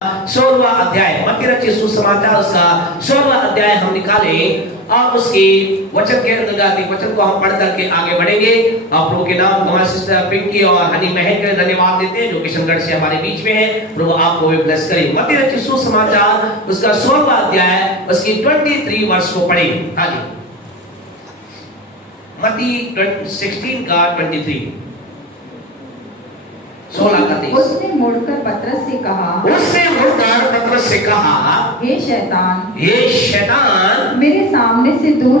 16वां अध्याय, मत्ती रचित सुसमाचार उसका 16वां अध्याय हम निकाले और उसकी वचन के अंतर्गत वचन को हम पढ़ करके आगे बढ़ेंगे। आप लोगों के नाम हमारे सिस्टर पिंकी और हनी महक के धन्यवाद देते हैं जो किशनगढ़ से हमारे बीच में है। प्रभु आपको भी ब्लेस करे। मत्ती रचित सुसमाचार उसका 16वां अध्याय उसकी 23 वर्ष को पढ़े। हाँ जी, मत्ती 16 का 23 16 का 23। उसने मुड़कर पतरस से कहा, हे शैतान, मेरे सामने से दूर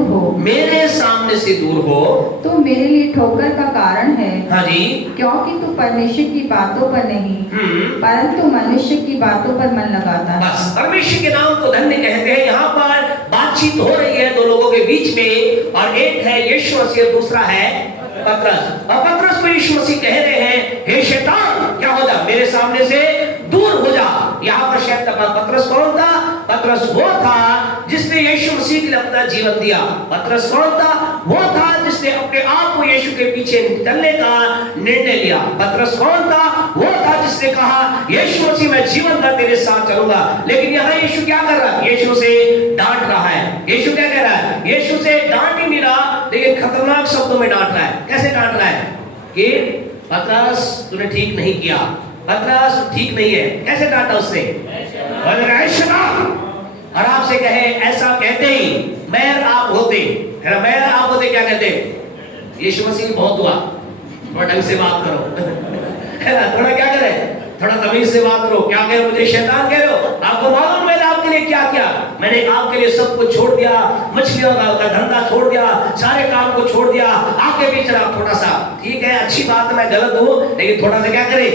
हो, तो मेरे लिए ठोकर का कारण है। हाँ जी, क्योंकि तू परमेश्वर की बातों पर नहीं परंतु मनुष्य की बातों पर मन लगाता है। बस परमेश्वर के नाम को धन्य कहते हैं। यहाँ पर बातचीत हो रही है दो लोगों के बीच में, और एक है यीशु मसीह, दूसरा है पतरस। और पतरस को यीशु मसीह कह रहे हैं, हे शैतान, क्या हो जा, मेरे सामने से दूर हो जा। यहाँ पर शैतान पतरस कौन था? पतरस वो था जिसने यीशु मसीह के लिए अपना जीवन दिया। पतरस कौन था? वो था जिसने अपने आप को यीशु के पीछे चलने का निर्णय लिया। पतरस कौन था? वो था जिसने कहा, यीशु मसीह मैं जीवन भर तेरे साथ चलूंगा। लेकिन यहाँ यीशु क्या कर रहा है? यीशु से डांट रहा है। यीशु क्या कह रहा है? यीशु से डांट ही नहीं रहा, लेकिन खतरनाक शब्दों में डांट रहा है। कैसे डांट रहा है कि पतरस तूने ठीक नहीं किया, पतरस ठीक नहीं है। कैसे डांटा उसने? और आपसे कहे ऐसा कहते ही मैर आप होते, मैर आप होते क्या कहते? यीशु मसीह बहुत हुआ, थोड़ा ढंग से बात करो थोड़ा क्या करे, थोड़ा तमीज से बात करो। क्या कह रहे हो? मुझे शैतान कह रहे हो? आपको मालूम मैंने आपके लिए क्या किया? मैंने आपके लिए सब कुछ छोड़ दिया, मछलियों का धंधा छोड़ दिया, सारे काम को छोड़ दिया, आपके बीच रहा थोड़ा सा। ठीक है, अच्छी बात है, मैं गलत हूँ, लेकिन थोड़ा सा क्या करे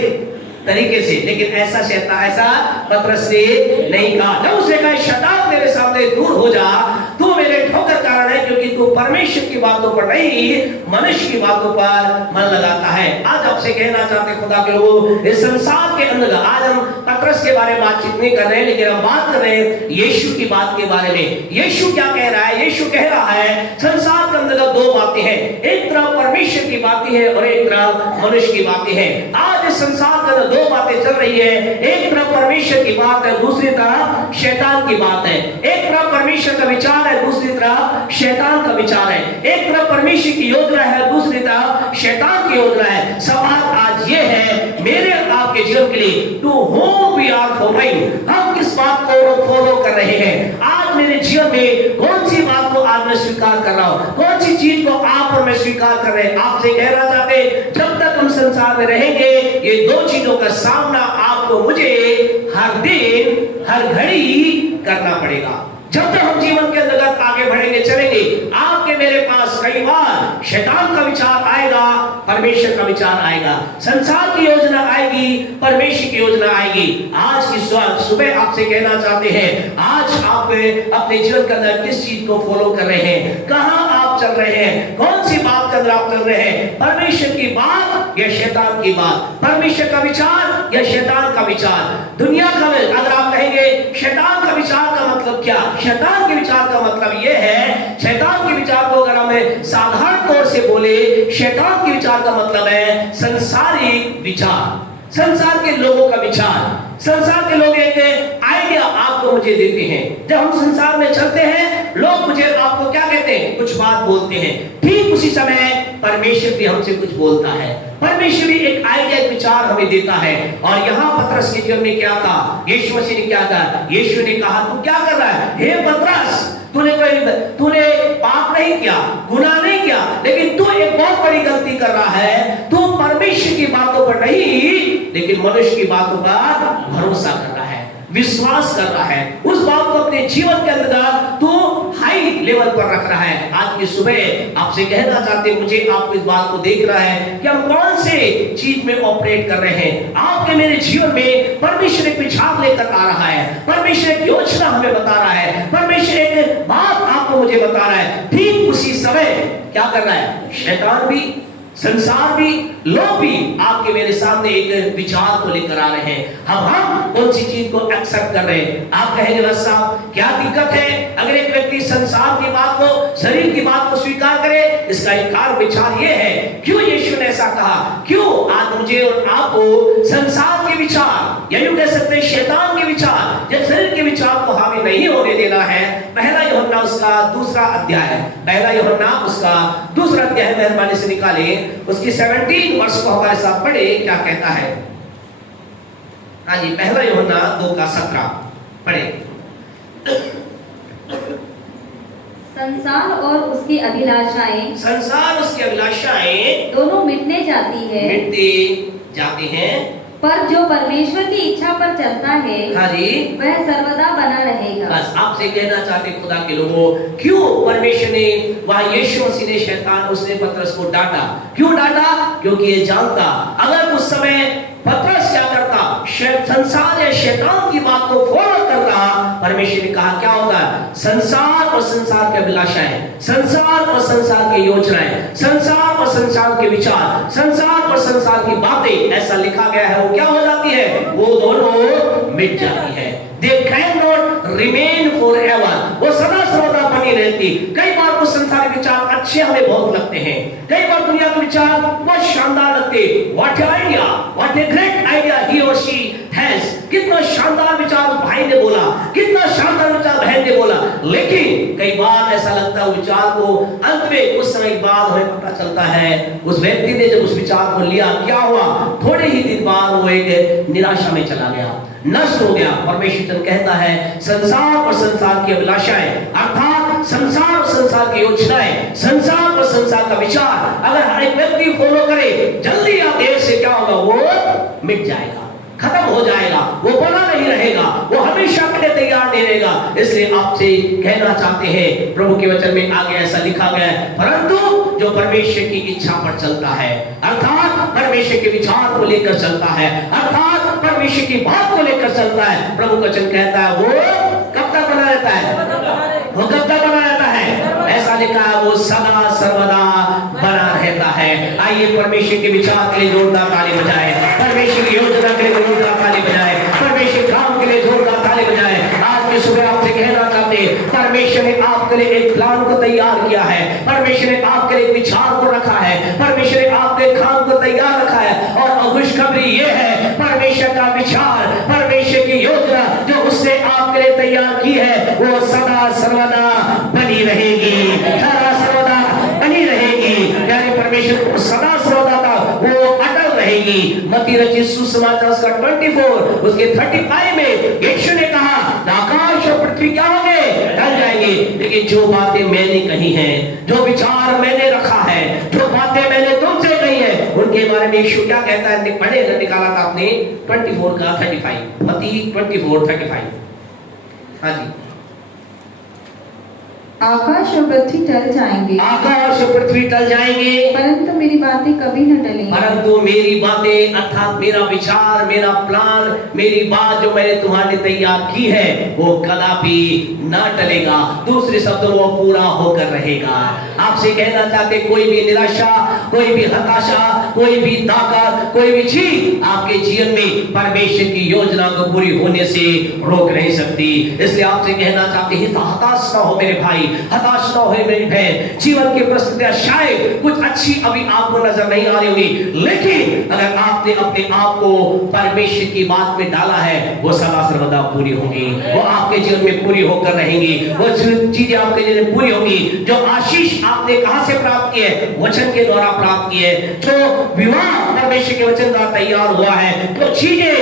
तरीके से। लेकिन ऐसा शैतान, ऐसा पतरस ने नहीं कहा। जब उसने कहा शैतान मेरे सामने दूर हो जा, तू मेरे ठोकर कारण है, क्योंकि तू परमेश्वर की बातों पर नहीं मनुष्य की बातों पर मन लगाता है। आज आपसे कहना चाहते खुदा के लोगों, इस संसार के अंदर आज हम पतरस के बारे में बातचीत नहीं कर रहे हैं, लेकिन हम बात कर रहे हैं यीशु की बात के बारे में। यीशु क्या कह रहा है? यीशु कह रहा है संसार के अंदर दो बातें हैं, एक तरफ परमेश्वर की बातें हैं और एक तरफ मनुष्य की बातें हैं। आज इस संसार के अंदर दो बातें चल रही है, एक तरफ परमेश्वर की बात है, दूसरी तरफ शैतान की बात है। एक तरफ परमेश्वर का विचार है, दूसरी तरफ शैतान का विचार है। एक तरफ परमेश्वर की योजना है, दूसरी तरफ शैतान की योजना है। सवाल आज ये है मेरे आपके जीवन के लिए, to whom we are following, हम किस बात को फॉलो कर रहे हैं? आज मेरे जीवन में कौन सी बात को आज मैं स्वीकार कर रहा हूं, कौन सी चीज को आप और मैं स्वीकार कर रहे हैं? आपसे कहना चाहते जब तक हम संसार में रहेंगे ये दो चीजों का सामना आपको मुझे हर दिन हर घड़ी करना पड़ेगा। जब तक हम जीवन के अंतर्गत आगे बढ़ेंगे चलेंगे, आपके मेरे पास कई बार शैतान का विचार आएगा, परमेश्वर का विचार आएगा, संसार की योजना आएगी, परमेश्वर की योजना आएगी। आज की सुबह आपसे कहना चाहते हैं, आज आप अपने जीवन के अंदर किस चीज को फॉलो कर रहे हैं? कहां आप चल रहे हैं? कौन सी बात के अंदर आप चल रहे हैं? परमेश्वर की बात या शैतान की बात? परमेश्वर का विचार या शैतान का विचार? दुनिया का अगर आप कहेंगे शैतान का विचार का मतलब क्या? शैतान के विचार का मतलब यह है, शैतान के विचार को अगर हमें साधारण तौर से बोले, शैतान के विचार का मतलब है संसारिक विचार, संसार के लोगों का विचार। संसार के लोग एक आइडिया आपको मुझे देते हैं। जब हम संसार में चलते हैं, लोग मुझे आपको क्या कहते हैं? कुछ बात बोलते हैं। ठीक उसी समय परमेश्वर भी हमसे कुछ बोलता है, परमेश्वर भी एक आइडिया, एक विचार हमें देता है। और यहाँ पतरस के जीवन में क्या था? यीशु मसीह ने क्या कहा? यीशु ने कहा तू क्या कर रहा है? हे पतरस, तूने पाप नहीं किया, गुनाह नहीं किया, लेकिन तू एक बहुत बड़ी गलती कर रहा है। तू परमेश्वर की बातों पर नहीं लेकिन मनुष्य की बातों पर भरोसा कर रहा है, विश्वास कर रहा है, उस बात को अपने जीवन के अंदर तू हाई लेवल पर रख रहा है। आज की सुबह आपसे कहना चाहते हैं, मुझे आपको इस बात को देख रहा है कि हम कौन से चीज में ऑपरेट कर रहे हैं। आपके मेरे जीवन में परमेश्वर एक विचार लेकर आ रहा है, परमेश्वर एक योजना हमें बता रहा है, परमेश्वर एक बात आपको मुझे बता रहा है। ठीक उसी समय क्या कर रहा है? शैतान भी, संसार भी, लोग भी आपके मेरे सामने एक विचार को लेकर आ रहे हैं। हम कौन सी चीज को एक्सेप्ट कर रहे हैं? आप कहेंगे बस साहब क्या दिक्कत है अगर एक व्यक्ति संसार की बात को, शरीर की बात को स्वीकार करे? इसका एक विचार ये है, क्यों यीशु ने ऐसा कहा? क्यों आज मुझे और आपको संसार के विचार या यूं कह सकते हैं शैतान के विचार उसका दूसरा अध्याय, पहला यूहन्ना उसका दूसरा अध्याय मेहरबानी से निकाले, उसकी 17 वर्ष को हमारे साथ पढ़े, क्या कहता है। हाँ जी, पहला यूहन्ना 2:17 पढ़े। संसार और उसकी अभिलाषाएं, संसार उसकी अभिलाषाएं दोनों मिटने जाती है, मिटती जाती हैं, पर जो परमेश्वर की इच्छा पर चलता है हाँ जी, वह सर्वदा बना रहेगा। बस आपसे कहना चाहते खुदा के लोगों, क्यों परमेश्वर ने, वहां यीशु मसीह ने, शैतान उसने पतरस को डांटा, क्यों डांटा? क्योंकि ये जानता अगर उस समय पतरस क्या करता, संसार या शैतान की बात को फॉलो करता, परमेश्वर ने कहा क्या होता है, संसार और संसार की अभिलाषाएं, संसार और संसार की योजनाएं, संसार और संसार के विचार, संसार और संसार की बातें, ऐसा लिखा गया है, वो क्या हो जाती है, वो दोनों मिट जाती है। They cannot remain forever, वो सदा सर्वदा बनी रहती। कई बार कुछ संसारिक विचार अच्छे हमें बहुत लगते हैं, कई बार दुनिया के विचार बहुत शानदार लगते। What an idea, what a great idea he or she has, कितना शानदार विचार उस भाई ने बोला, कितना शानदार विचार बहन ने बोला, लेकिन कई बार ऐसा लगता है विचार को अंत में कुछ समय बाद हमें पता चलता है उस व्यक्ति ने जब उस विचार को लिया, क्या हुआ, थोड़े ही दिन बाद वो एक निराशा में चला गया, नष्ट हो गया। परमेश्वर कहता है संसार और संसार की अभिलाषाएं, अर्थात संसार और संसार की योजनाएं, संसार और संसार का विचार अगर हर एक व्यक्ति फॉलो करे, जल्दी या देर से क्या होगा, वो मिट जाएगा, खत्म हो जाएगा, वो बना नहीं रहेगा, वो हमेशा के लिए तैयार नहीं रहेगा। इसलिए आपसे कहना चाहते हैं, प्रभु के वचन में आगे ऐसा लिखा गया है, परंतु जो परमेश्वर की इच्छा पर चलता है, अर्थात परमेश्वर के विचार को लेकर चलता है, अर्थात परमेश्वर की बात को लेकर चलता है, प्रभु का वचन कहता है वो कब तक बना रहता है, वो कब तक बना रहता है, ऐसा लिखा है, वो सदा सर्वदा बना रहता है। आइए परमेश्वर के विचार के लिए जोरदार ताली बजाएं, परमेश्वर की योजना के लिए जोरदार ताली बजाएं, परमेश्वर काम के लिए जोरदार ताली बजाएं। आज की सुबह आपसे कहना चाहते हैं, परमेश्वर ने आपके लिए एक प्लान को तैयार किया है, परमेश्वर ने आपके लिए विचार को रखा है, परमेश्वर ने आपके काम को तैयार रखा है, और खुशखबरी ये है, परमेश्वर का विचार, परमेश्वर की योजना जो उसने आपके लिए तैयार की है, वो सदा सर्वदा बनी रहेगी, सदा सर्वदा बनी रहेगी। यानी परमेश्वर सदा सर्वदा था, वो अटल रहेगी। मत्ती रचित सुसमाचार उसका 24 उसके 35 में यीशु ने कहा, आकाश और पृथ्वी क्या होंगे, ढल जाएंगे, लेकिन जो बातें मैंने कही हैं, जो विचार मैंने रखा है, जो बातें मैंने तुमसे कही है, उनके बारे में यीशु क्या कहता है, पढ़े अगर निकाला था आपने 24 का 35, मत्ती 24:35। हाँ जी, आकाश और पृथ्वी टल जाएंगे, आकाश और पृथ्वी टल जाएंगे, परंतु मेरी बातें कभी न टलेंगी, परंतु मेरी बातें, अर्थात मेरा विचार, मेरा प्लान, मेरी बात जो मैंने तुम्हारे तैयार की है, वो कदापि न टलेगा। दूसरे शब्दों वो पूरा होकर रहेगा। आपसे कहना चाहते, कोई भी निराशा, कोई भी हताशा, कोई भी ताकत, कोई भी चीज आपके जीवन में परमेश्वर की योजना को पूरी होने से रोक नहीं सकती। इसलिए आपसे कहना चाहते हैं, हताश ना हो मेरे भाई, हताश ना हो मेरी बहन। जीवन की परिस्थितियां शायद कुछ अच्छी अभी आपको नजर नहीं आ रही होगी, लेकिन अगर आपने अपने आप को परमेश्वर की बात में डाला है, वो सदा सर्वदा पूरी होंगी, वो आपके जीवन में पूरी होकर रहेंगी, वो चीजें आपके जीवन में पूरी होंगी। जो आशीष आपने कहां से प्राप्त की है, वचन के द्वारा प्राप्त की है। जो विवाह परमेश्वर के वचन द्वारा तैयार हुआ है, जो चीजें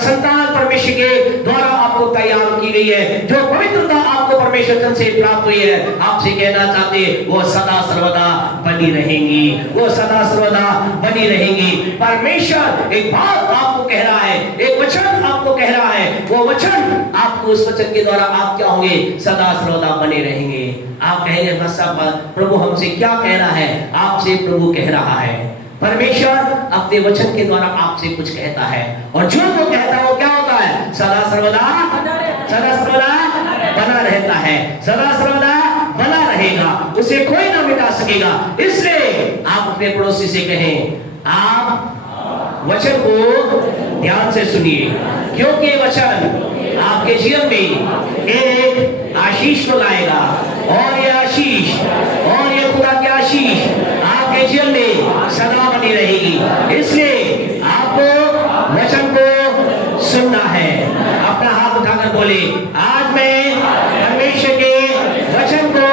संतान परमेश्वर के द्वारा आपको तैयार की गई है, जो पवित्रता आपको परमेश्वर से प्राप्त हुई है, आपसे कहना चाहते वो सदा सर्वदा बनी रहेंगी, वो सदा सर्वदा बनी रहेंगी। परमेश्वर एक बात आपको कह रहा है, एक वचन आपको कह रहा है, वो वचन आपको उस वचन के द्वारा आप क्या होंगे, सदा सर्वदा बने रहेंगे। आप कहेंगे बस प्रभु हमसे क्या कहना है, आपसे प्रभु कह रहा है, परमेश्वर अपने वचन के द्वारा आपसे कुछ कहता है, और जो वो कहता है वो क्या होता है, सदा सर्वदा बना रहता है, सदा सर्वदा बना रहेगा, उसे कोई ना मिटा सकेगा। इसलिए आप अपने पड़ोसी से कहें, आप वचन को ध्यान से सुनिए, क्योंकि वचन आपके जीवन में एक आशीष को लाएगा, और ये आशीष और ये खुदा की आशीष आपके जीवन में सदा बनी रहेगी। इसलिए आपको वचन को सुनना है। अपना हाथ उठाकर बोले, आज मैं परमेश्वर के वचन को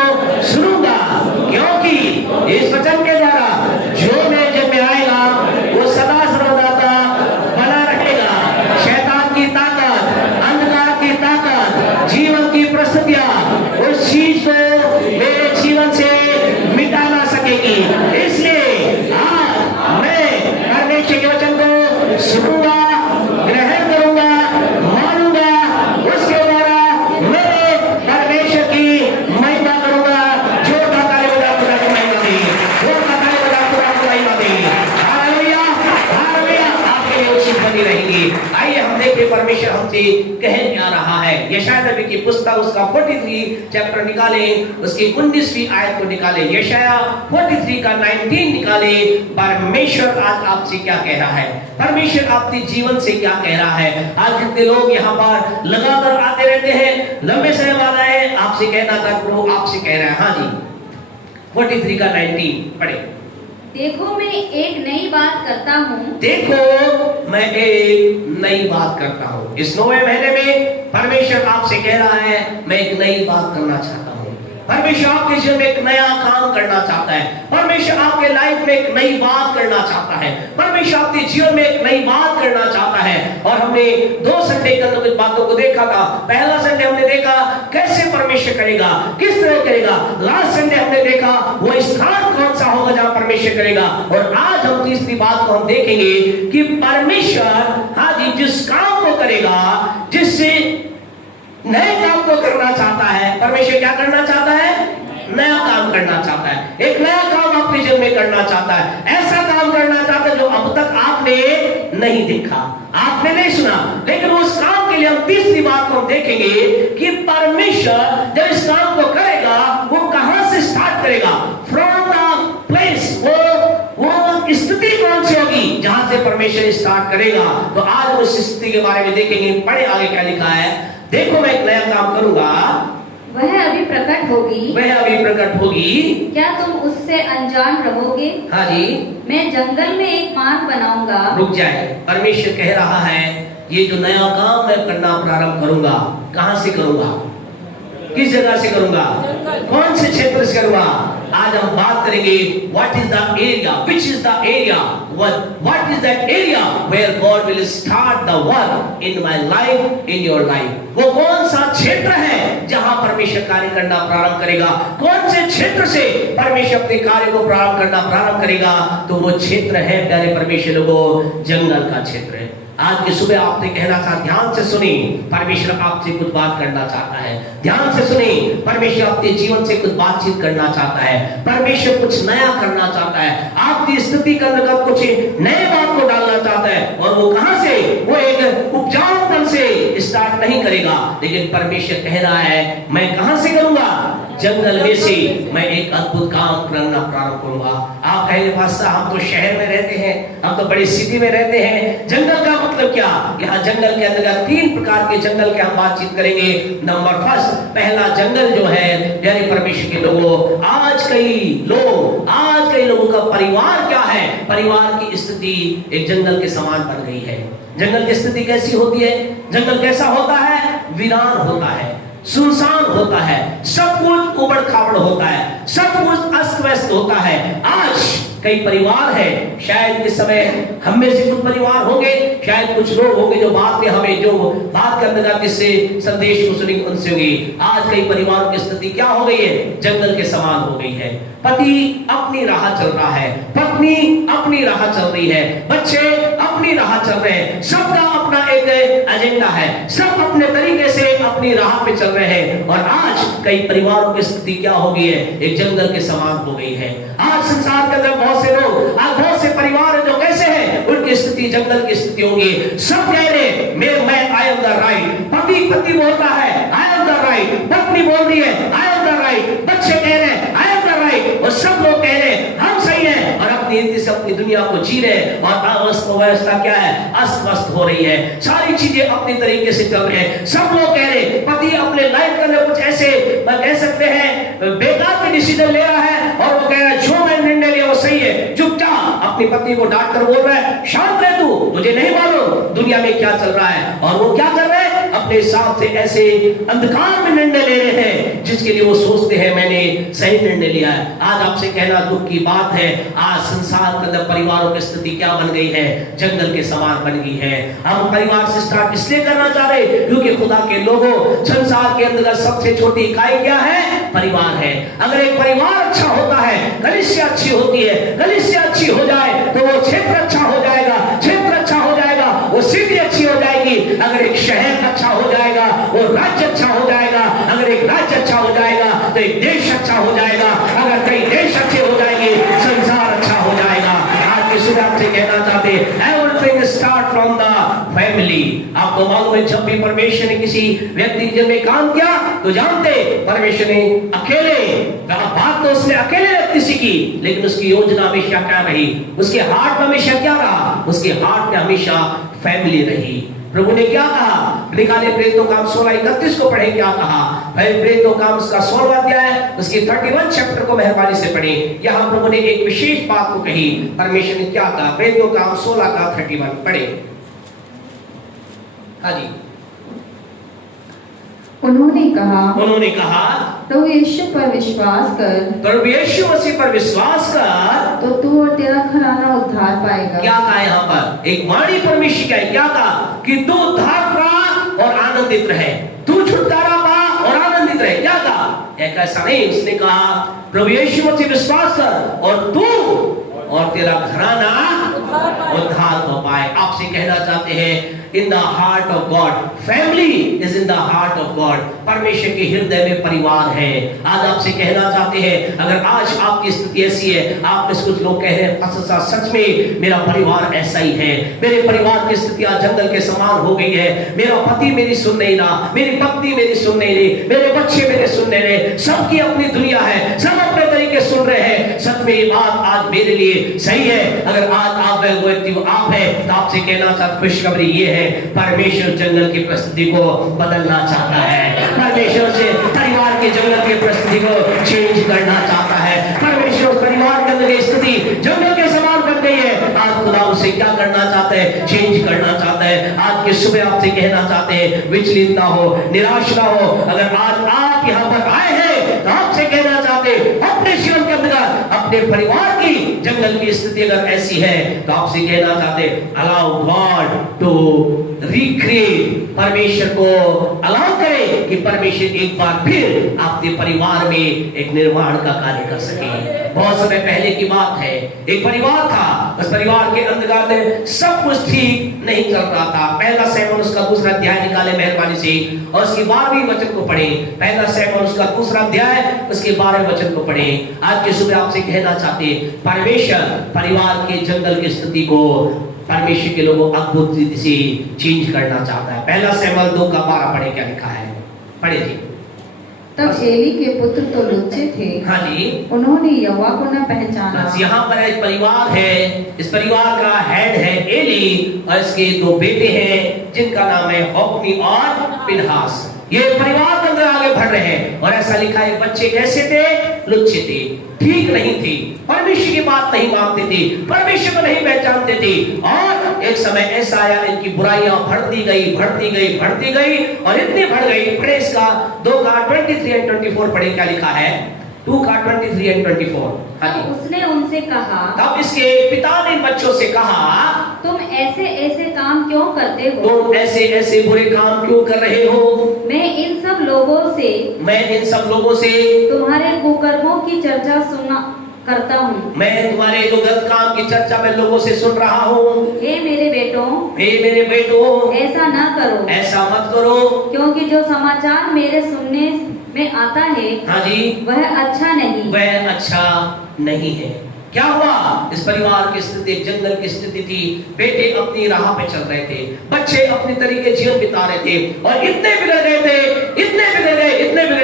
कह क्या रहा है। यशायाह नबी की पुस्तक उसका 43 चैप्टर निकाले, उसकी 19वीं आयत को निकाले। यशायाह 43 का 19 निकाले। परमेश्वर आज आपसे क्या कह रहा है, परमेश्वर आपके जीवन से क्या कह रहा है। आज कितने लोग यहाँ पर लगातार आते रहते हैं, लंबे समय वाला है, आपसे कहना था प्रभु आपसे कह रहा है। हाँ जी, 43 का 19 पढ़े। देखो मैं एक नई बात करता हूँ, देखो मैं एक नई बात करता हूँ। इस नए महीने में परमेश्वर आपसे कह रहा है मैं एक नई बात करना चाहता हूँ। परमेश्वर आपके जीवन में एक नया काम करना चाहता है। परमेश्वर आपके लाइफ में एक नई बात करना चाहता है। परमेश्वर आपके जीवन में एक नई बात करना चाहता है। और हमने 2 संडे के अंदर कुछ बातों को देखा था। पहला संडे हमने देखा कैसे परमेश्वर करेगा, किस तरह करेगा। लास्ट संडे हमने देखा वो स्थान कौन सा होगा जहां परमेश्वर करेगा। और आज हम तीसरी बात को हम देखेंगे कि परमेश्वर हाँ जी जिस काम को करेगा, जिससे नए काम को करना चाहता है। परमेश्वर क्या करना चाहता है, नया काम करना चाहता है। एक नया काम आपके जीवन में करना चाहता है। ऐसा काम करना चाहता है जो अब तक आपने नहीं देखा, आपने नहीं सुना। लेकिन उस काम के लिए हम तीसरी बात को हम देखेंगे कि परमेश्वर जब इस काम को करेगा वो कहां से स्टार्ट करेगा। फ्रॉम द प्लेस, वो स्थिति कौन सी होगी जहां से परमेश्वर स्टार्ट करेगा। तो आज उस स्थिति के बारे में देखेंगे। पढ़े आगे क्या लिखा है। देखो मैं एक नया काम करूंगा, वह अभी प्रकट होगी, वह अभी प्रकट होगी, क्या तुम उससे अनजान रहोगे। हाँ जी, मैं जंगल में एक मार्ग बनाऊंगा। रुक जाए, परमेश्वर कह रहा है ये जो नया काम मैं करना प्रारंभ करूंगा, कहां से करूंगा, किस जगह से करूंगा, कौन से क्षेत्र से करूंगा। आज हम बात करेंगे what is the area, which is the area, what is that area where God will start the work in my life, in your life. वो कौन सा क्षेत्र है जहां परमेश्वर कार्य करना प्रारंभ करेगा। कौन से क्षेत्र से परमेश्वर अपने कार्य को प्रारंभ करना प्रारंभ करेगा। तो वो क्षेत्र है प्यारे परमेश्वर लोगों, जंगल का क्षेत्र है। आज की सुबह आपने कहना था, ध्यान से सुनी, परमेश्वर आपसे कुछ बात करना चाहता है। ध्यान से सुनी, परमेश्वर आपके जीवन से कुछ बातचीत करना चाहता है। परमेश्वर कुछ नया करना चाहता है। आपकी स्थिति के अंदर कुछ नए बात को डालना चाहता है। और वो कहां से, वो एक उपजाऊपन से स्टार्ट नहीं करेगा। लेकिन परमेश्वर कह रहा है मैं कहां से करूंगा, जंगल में से मैं एक अद्भुत काम करना प्रारंभ करूंगा। आप कहेंगे पास्टर हम तो शहर में रहते हैं, हम तो बड़ी सिटी में रहते हैं, जंगल का मतलब क्या। यहाँ जंगल के अंदर 3 प्रकार के जंगल के हम बातचीत करेंगे। नंबर फर्स्ट, पहला जंगल जो है यानी परमेश्वर के लोगों, आज कई लोगों का परिवार क्या है, परिवार की स्थिति एक जंगल के समान बन गई है। जंगल की स्थिति कैसी होती है, जंगल कैसा होता है, वीरान होता है, सुनसान होता है, सब कुछ उबड़ खाबड़ होता है, सब कुछ अस्त व्यस्त होता है। आज कई परिवार है, शायद इस समय हम में से कुछ परिवार होंगे, शायद कुछ लोग होंगे जो बाद में हमें जो बात करने का जिससे संदेश को सुनेंगे उनसे होगी। आज कई परिवारों की स्थिति क्या हो गई है, जंगल के समान हो गई है। पति अपनी राह चल रहा है, पत्नी अपनी राह चल रही है, बच्चे अपनी राह चल रहे हैं, सबका अपना एक एजेंडा है, सब अपने तरीके से अपनी राह पे चल रहे हैं। और आज कई परिवारों की स्थिति क्या हो गई है, एक जंगल के समान हो गई है। आज संसार के अंदर बहुत से लोग, आज बहुत से परिवार है जो कैसे हैं, उनकी स्थिति जंगल की स्थिति होगी। सब कह रहे मैं आई एम द राइट, पति बोलता है आई एम द राइट, पत्नी बोल रही है आई एम द राइट, बच्चे कह रहे हैं आई एम द राइट, और सब लोग कह रहे हैं हम सही हैं, और अपनी रीति से अपनी दुनिया को जी रहे हैं। और अवस्था क्या है, अस्त व्यस्त हो रही है, सारी चीजें अपनी तरीके से चल रहे हैं। सब लोग कह रहे हैं, पति अपने लाइफ के अंदर कुछ ऐसे कह सकते हैं बेकार के डिसीजन ले रहा है, और वो कह रहा है जो मैं निर्णय लिया वो सही है। चुपचाप अपनी पत्नी को डांट कर बोल रहा है शांत रह तू, तुझे नहीं मालूम दुनिया में क्या चल रहा है। और वो क्या कर रहे हैं, अपने हिसाब से ऐसे अंधकार में निर्णय ले रहे हैं जिसके लिए वो सोचते हैं मैंने सही निर्णय लिया है। आज आपसे कहना दुख की बात है, आज संसार के अंदर परिवारों की स्थिति क्या बन गई है, जंगल के समान बन गई है। हम परिवार से स्टार्ट इसलिए करना चाह रहे क्योंकि खुदा के लोगों, संसार के अंदर सबसे छोटी इकाई क्या है, परिवार है। अगर एक परिवार अच्छा होता है, कलीसिया अच्छी होती है, कलीसिया अच्छी हो जाए तो वो क्षेत्र अच्छा हो जाएगा, क्षेत्र अच्छा हो जाएगा वो सिटी अच्छी हो जाएगी। अगर एक शहर अच्छा हो जाएगा वो राज्य अच्छा हो जाएगा, अगर एक राज्य अच्छा हो जाएगा तो एक देश अच्छा हो जाएगा, अगर कई देश अच्छे हो जाएंगे संसार अच्छा हो जाएगा। आज की सुबह आपसे कहना चाहते हैं Everything starts from the family. आपको मालूम है जब भी परमेश्वर ने किसी व्यक्ति के में काम किया तो जानते परमेश्वर ने अकेले, बात तो उसने अकेले व्यक्ति से की, लेकिन उसकी योजना हमेशा क्या रही, उसके हार्ट में हमेशा क्या रहा, उसके हार्ट में हमेशा फैमिली रही। प्रभु ने क्या कहा, निकाले प्रेरितों का 16:31 को पढ़े, क्या कहा, प्रेरितों का उसका 16वां अध्याय उसकी 31 चैप्टर को मेहरबानी से पढ़े। यहाँ प्रभु ने एक विशेष बात को कही, परमेश्वर ने क्या कहा, प्रेरितों का 16 का 31 पढ़े। हाँ जी। उन्होंने कहा प्रभु यीशु पर विश्वास कर, प्रभु यीशु मसीह पर विश्वास कर तो तू और तेरा घराना उद्धार पाएगा। क्या कहा यहाँ पर, एक वाणी परमेश्वर का क्या कहा कि तू उद्धार पा और आनंदित रहे, तू छुटकारा पा और आनंदित रहे। क्या कहा, एक ऐसा नहीं, उसने कहा प्रभु यीशु मसीह विश्वास कर और तू और तेरा घराना उद्धार हो पाए। आपसे कहना चाहते हैं, in the heart of God, family is in the heart of God. परमेश्वर के हृदय में परिवार है। आज आपसे कहना चाहते हैं, अगर आज आपकी स्थिति ऐसी है, आप में कुछ लोग कह रहे हैं सच में मेरा परिवार ऐसा ही है, मेरे परिवार की स्थिति आज जंगल के समान हो गई है, मेरा पति मेरी सुन नहीं रहा, मेरी पत्नी मेरी सुन नहीं रही, मेरे बच्चे मेरे सुन नहीं रहे, सबकी अपनी दुनिया है, सब अपने तरीके सुन रहे हैं। सच में ये बात आज मेरे लिए सही है। अगर आज आप व्यक्ति आप है तो आपसे कहना चाहता, खुशखबरी ये है, परमेश्वर जंगल की परिस्थिति को बदलना चाहता है। परमेश्वर से परिवार के जंगल की परिस्थिति को चेंज करना चाहता है। परमेश्वर परिवार के अंदर की स्थिति जंगल के समान बन गई है। आज खुदा उसे क्या करना चाहता है, चेंज करना चाहता है। आज की सुबह आपसे कहना चाहते हैं, विचलित ना हो, निराश ना हो। अगर आज आप यहाँ पर आए हैं तो आपसे कहना चाहते हैं, अपने जीवन के अंदर अपने परिवार की जंगल की स्थिति अगर ऐसी है तो आपसे कहना चाहते, अलाउ गॉड टू रिक्रिएट। परमेश्वर को अलाउ करें कि परमेश्वर एक बार फिर आपके परिवार में एक निर्माण का कार्य कर सके। बहुत समय पहले की बात है, एक परिवार था, उस परिवार के अंदर में सब कुछ ठीक नहीं चल रहा था। पहला शमूएल उसका 2 अध्याय निकाले मेहरबानी से और उसकी 12वीं वचन को पढ़े। पहला शमूएल उसका 2 अध्याय उसके 12वें वचन को पढ़े। आज के सुबह आपसे कहना चाहते, परमेश्वर परिवार के जंगल की स्थिति को परमेश्वर के लोगों अद्भुत रीति से चेंज करना चाहता है। पहला शमूएल 2:12 पढ़े, क्या लिखा है, पढ़े जी। तब एली के पुत्र तो लुच्चे थे, हाँ जी, उन्होंने यहोवा को न पहचाना। यहाँ पर एक परिवार है, इस परिवार का हेड है एली और इसके 2 बेटे हैं जिनका नाम है होप्नी और पिनहास। ये परिवार के अंदर आगे बढ़ रहे हैं और ऐसा लिखा है, बच्चे कैसे थे, लुच्चे थे, ठीक नहीं थे, परमेश्वर की बात नहीं मानते थे, परमेश्वर को नहीं पहचानते थे। और एक समय ऐसा आया, इनकी बुराइयां बढ़ती गई और इतनी बढ़ गई। पढ़े इसका 2:23 और 24 पढ़े, क्या लिखा है, 2:23 और 24। हाँ जी। उसने उनसे कहा, तब इसके पिता ने बच्चों से कहा, तुम ऐसे ऐसे काम क्यों करते हो, तुम ऐसे ऐसे बुरे काम क्यों कर रहे हो। मैं इन सब लोगों से तुम्हारे कुकर्मों की चर्चा सुनना करता हूँ। मैं तुम्हारे जो गलत काम की चर्चा में लोगों से सुन रहा हूँ। हे मेरे बेटों, ऐसा ना करो, ऐसा मत करो, क्योंकि जो समाचार मेरे सुनने में आता है, हाँ जी, वह अच्छा नहीं है। क्या हुआ, इस परिवार की स्थिति जंगल की स्थिति थी। बेटे अपनी राह पे चल रहे थे, बच्चे अपने तरीके जीवन बिता रहे थे और इतने बिगड़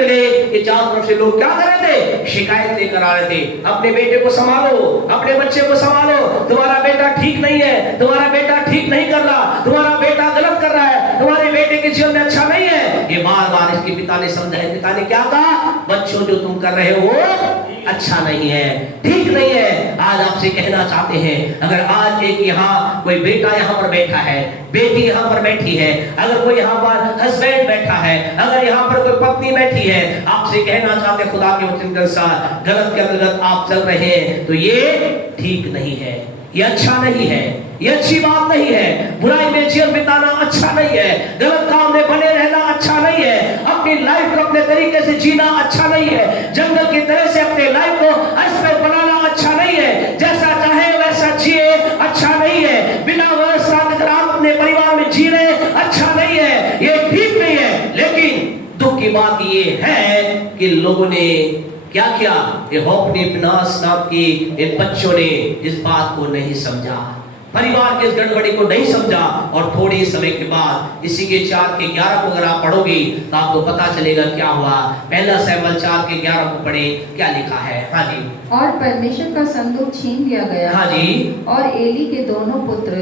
गए कि चारों तरफ से लोग क्या कर रहे थे, शिकायत लेकर आ रहे थे, अपने बेटे को संभालो, अपने बच्चे को संभालो, तुम्हारा बेटा ठीक नहीं है, तुम्हारा बेटा ठीक नहीं कर रहा, तुम्हारा बेटा गलत कर रहा है, तुम्हारे बेटे के जीवन में अच्छा नहीं है। ये बार-बार इसके पिता ने समझाया। पिता ने क्या कहा, बच्चों जो तुम कर रहे हो अच्छा नहीं है, ठीक नहीं है। आज आपसे कहना चाहते हैं, अगर आज एक यहाँ कोई बेटा यहाँ पर बैठा है, बेटी यहाँ पर बैठी है, अगर कोई यहाँ पर हस्बैंड बैठा है, अगर यहाँ पर कोई पत्नी बैठी है, आपसे कहना चाहते खुदा के वचन के अनुसार गलत के अंतर्गत आप चल रहे हैं तो ये ठीक नहीं है, ये अच्छा नहीं है, ये अच्छी बात नहीं है। बुराई में जीवन बिताना अच्छा नहीं है, गलत काम में बने रहना अच्छा नहीं है, अपनी लाइफ को अपने तरीके से जीना अच्छा नहीं है, जंगल की तरह से अपने लाइफ को अस्थिर बनाना अच्छा नहीं है, जैसा चाहे वैसा जिए अच्छा नहीं है, बिना व्यवस्था के आप अपने परिवार में जी रहे अच्छा नहीं है, ये ठीक नहीं है। लेकिन दुख की बात ये है कि लोगों ने क्या किया, ये होप्नी पिनहास नाम की इन बच्चों ने इस बात को नहीं समझा। परिवार के इस गड़बड़ी को नहीं समझा और थोड़े समय के बाद इसी के 4 के 11 को अगर आप पढ़ोगे तो आपको पता चलेगा क्या हुआ। पहला शमूएल 4 के 11 को पढ़े, क्या लिखा है? हाँ जी। और परमेश्वर का संदूक छीन लिया गया। हाँ जी। और एली के दोनों पुत्र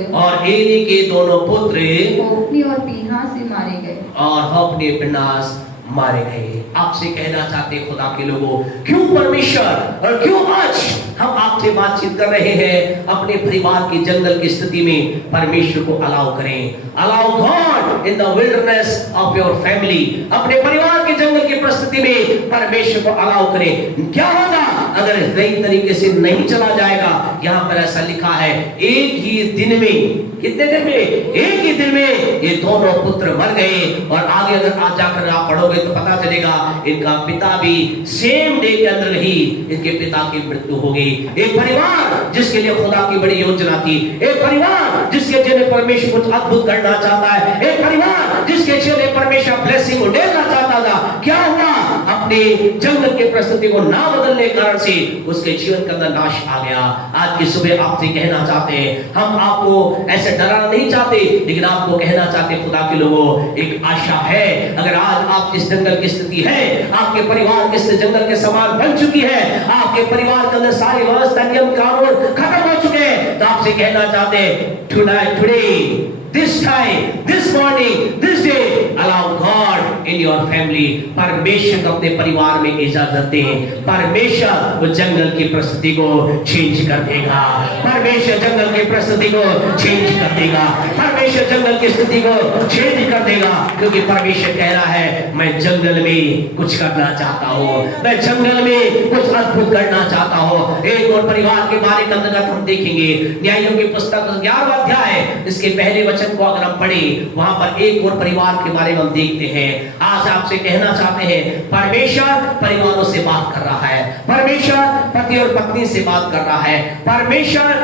होप्नी और पीनहास से मारे गए। और होप्नी पीनहास मारे गए। आपसे कहना चाहते खुदा के लोगों, क्यों परमेश्वर और क्यों आज हम आपसे बातचीत कर रहे हैं अपने परिवार की जंगल की स्थिति में परमेश्वर को अलाउ करें। Allow God in the wilderness of your family. अपने परिवार के जंगल की परिस्थिति में परमेश्वर को अलाउ करें। क्या होगा अगर सही तरीके से नहीं चला जाएगा? यहाँ पर ऐसा लिखा है, एक ही दिन में, कितने दिन में? एक ही दिन में ये दोनों पुत्र मर गए। और आगे अगर आज जाकर आप पढ़ोगे तो पता चलेगा इनका पिता भी सेम डे के अंदर ही इनके पिता की मृत्यु हो गई। एक परिवार जिसके लिए खुदा की बड़ी योजना थी, एक परिवार जिसके लिए परमेश्वर कुछ अद्भुत करना चाहता है, एक परिवार जिसके लिए परमेश्वर ब्लेसिंग को देना चाहता था, क्या हुआ? अपने जंगल के परिस्थिति को ना बदलने के कारण से उसके जीवन के अंदर नाश आ गया। आज की सुबह आपसे कहना चाहते हैं, हम आपको ऐसे डराना नहीं चाहते, लेकिन आपको कहना चाहते खुदा के लोगों, एक आशा है। अगर आज आप इस जंगल की स्थिति है, आपके परिवार के इस जंगल के समान बन चुकी है, आपके परिवार के अंदर सारी व्यवस्था नियम कानून खत्म हो चुके हैं, तो आपसे कहना चाहते हैं today this time, this morning, this day, allow God in your family. परमेश्वर को अपने परिवार में इजाजत दें। परमेश्वर वो जंगल की परिस्थिति को चेंज कर देगा। परमेश्वर जंगल की परिस्थिति को चेंज कर देगा। परमेश्वर जंगल की स्थिति को चेंज कर देगा, क्योंकि परमेश्वर कह रहा है, मैं जंगल में कुछ करना चाहता हूँ, मैं जंगल में कुछ अद्भुत करना चाहता हूँ। एक और परिवार के बारे में अंतर्गत हम देखेंगे न्यायों की पुस्तक 11वां अध्याय, इसके पहले वचन को अगर हम पढ़े, वहां पर एक और परिवार के बारे में हम देखते हैं। आज आपसे कहना चाहते हैं, परमेश्वर परिवारों से बात कर रहा है, परमेश्वर पति और पत्नी से बात कर रहा है, परमेश्वर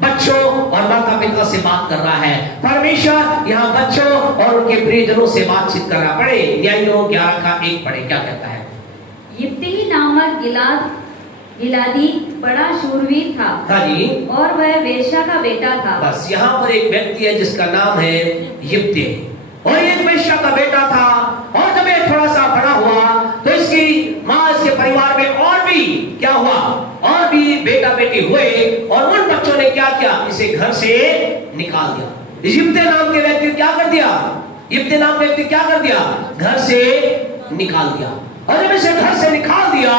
बच्चों और माता पिता से बात कर रहा है, परमेश्वर यहाँ बच्चों और उनके प्रियजनों से बातचीत कर रहा है। पढ़े न्यायों 11 का 1 पढ़े, क्या कहता है? यिप्तह नामक गिलादी बड़ा शूरवीर था। हाँ जी। और वह वेश्या का बेटा था। बस यहाँ पर एक व्यक्ति है जिसका नाम है यिप्तह, और एक वेश्या का बेटा था। और जब ये थोड़ा सा बड़ा हुआ तो इसकी माँ, इसके परिवार में और भी क्या हुआ, और भी बेटा बेटी हुए, और उन बच्चों ने क्या किया, इसे घर से निकाल दिया। यिप्तह नाम के व्यक्ति क्या कर दिया? यिप्तह नाम के व्यक्ति क्या कर दिया? घर से निकाल दिया। और जब इसे घर से निकाल दिया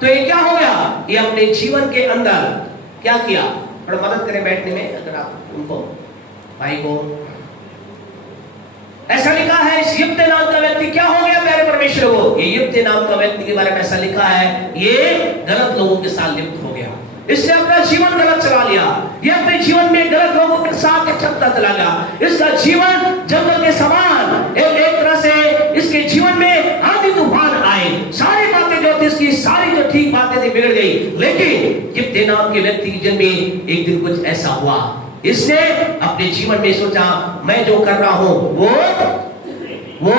तो ये क्या हो गया? ये अपने जीवन के अंदर क्या किया? थोड़ा मदद करें बैठने में, अगर आप उनको भाई को। ऐसा लिखा है, इस यिप्तह नाम का व्यक्ति क्या हो गया प्यारे परमेश्वर को? ये यिप्तह नाम का व्यक्ति के बारे में ऐसा लिखा है, ये गलत लोगों के साथ लिप्त हो गया। इसने अपना जीवन गलत चला लिया, ये अपने जीवन में गलत लोगों के साथ चलता चला गया। इसका जीवन जंगल के समान एक तरह से इसके जीवन में आंधी तूफान आए, सारी बातें जो थी इसकी, सारी जो ठीक बातें थी बिगड़ गई। लेकिन यिप्तह नाम के व्यक्ति के जन्म में एक दिन कुछ ऐसा हुआ, इसने अपने जीवन में सोचा, मैं जो कर रहा हूं वो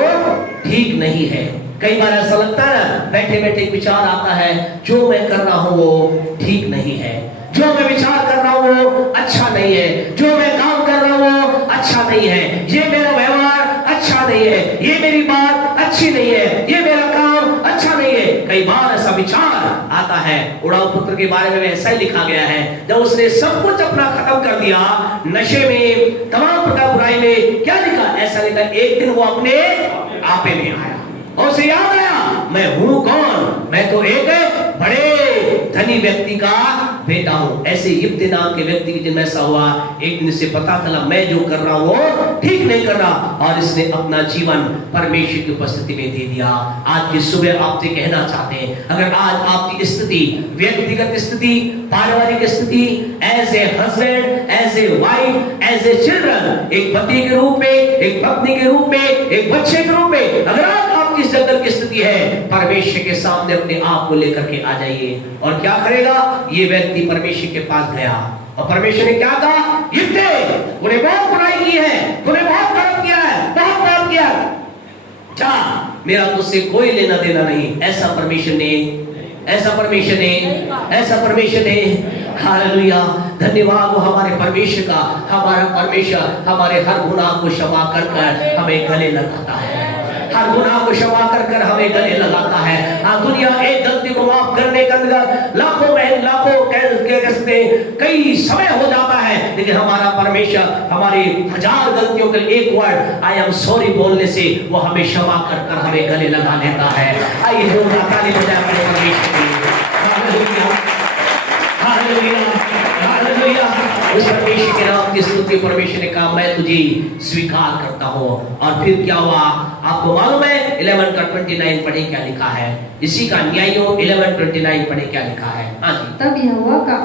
ठीक नहीं है। कई बार ऐसा लगता है ना, बैठे बैठे एक विचार आता है, जो मैं कर रहा हूं वो ठीक नहीं है, जो मैं विचार कर रहा हूं वो अच्छा नहीं है, जो मैं काम कर रहा हूं वो अच्छा नहीं है, ये मेरा व्यवहार अच्छा नहीं है, ये मेरी बात अच्छी नहीं है, ये मेरा काम अच्छा नहीं है। कई बार ऐसा विचार आता है। उड़ाऊ पुत्र के बारे में ऐसा ही लिखा गया है, जब उसने सब कुछ अपना खत्म कर दिया, नशे में, तमाम प्रकार बुराई में, क्या लिखा? ऐसा लिखा, एक दिन वो अपने आपे में आया और उसे याद आया, मैं हूं कौन? मैं तो एक बड़े धनी व्यक्ति का बेटा हूं। ऐसे यिप्तह नाम के व्यक्ति के जिनमें ऐसा हुआ, एक दिन से पता चला मैं जो कर रहा हूं वो ठीक नहीं कर रहा, और इसने अपना जीवन परमेश्वर की उपस्थिति में दे दिया। आज की सुबह आपसे कहना चाहते हैं, अगर आज आपकी स्थिति, व्यक्तिगत स्थिति, पारिवारिक स्थिति, as a husband, as a wife, as a children, एक पति के रूप में, एक पत्नी के रूप में, एक बच्चे के रूप में, अगर आपकी जंगल की स्थिति है, परमेश्वर के सामने अपने आप को लेकर के आ जाइए। और क्या करेगा? ये व्यक्ति परमेश्वर के पास गया और परमेश्वर ने क्या कहा? यिप्तह, तूने बहुत बुराई की है, तूने बहुत पाप किया है, बहुत पाप किया, जा, मेरा तुझसे कोई लेना देना नहीं। ऐसा परमेश्वर ने हालेलुया, धन्यवाद वो हमारे परमेश्वर का। हमारा परमेश्वर हमारे हर गुनाह को क्षमा कर कर हमें गले लगाता है, हर गुनाह को क्षमा कर कर हमें गले लगाता है। हाँ, दुनिया एक गलती को माफ करने का लाखों कई समय हो जाता है, लेकिन हमारा परमेश्वर हमारी 1000 गलतियों के लिए एक वर्ड आई एम सॉरी बोलने से वो हमें क्षमा कर कर हमें गले लगा लेता है। आइए जोरदार ताली बजाएं अपने परमेश्वर के लिए। Hallelujah, hallelujah, hallelujah. उस परमेश्वर के नाम की स्तुति। परमेश्वर ने कहा मैं तुझे स्वीकार करता हूँ। और फिर क्या हुआ आपको मालूम है? 11 का 29 पढ़े क्या लिखा है? इसी का न्यायों 11:29 पढ़े क्या लिखा है? हाँ जी। तब यहोवा का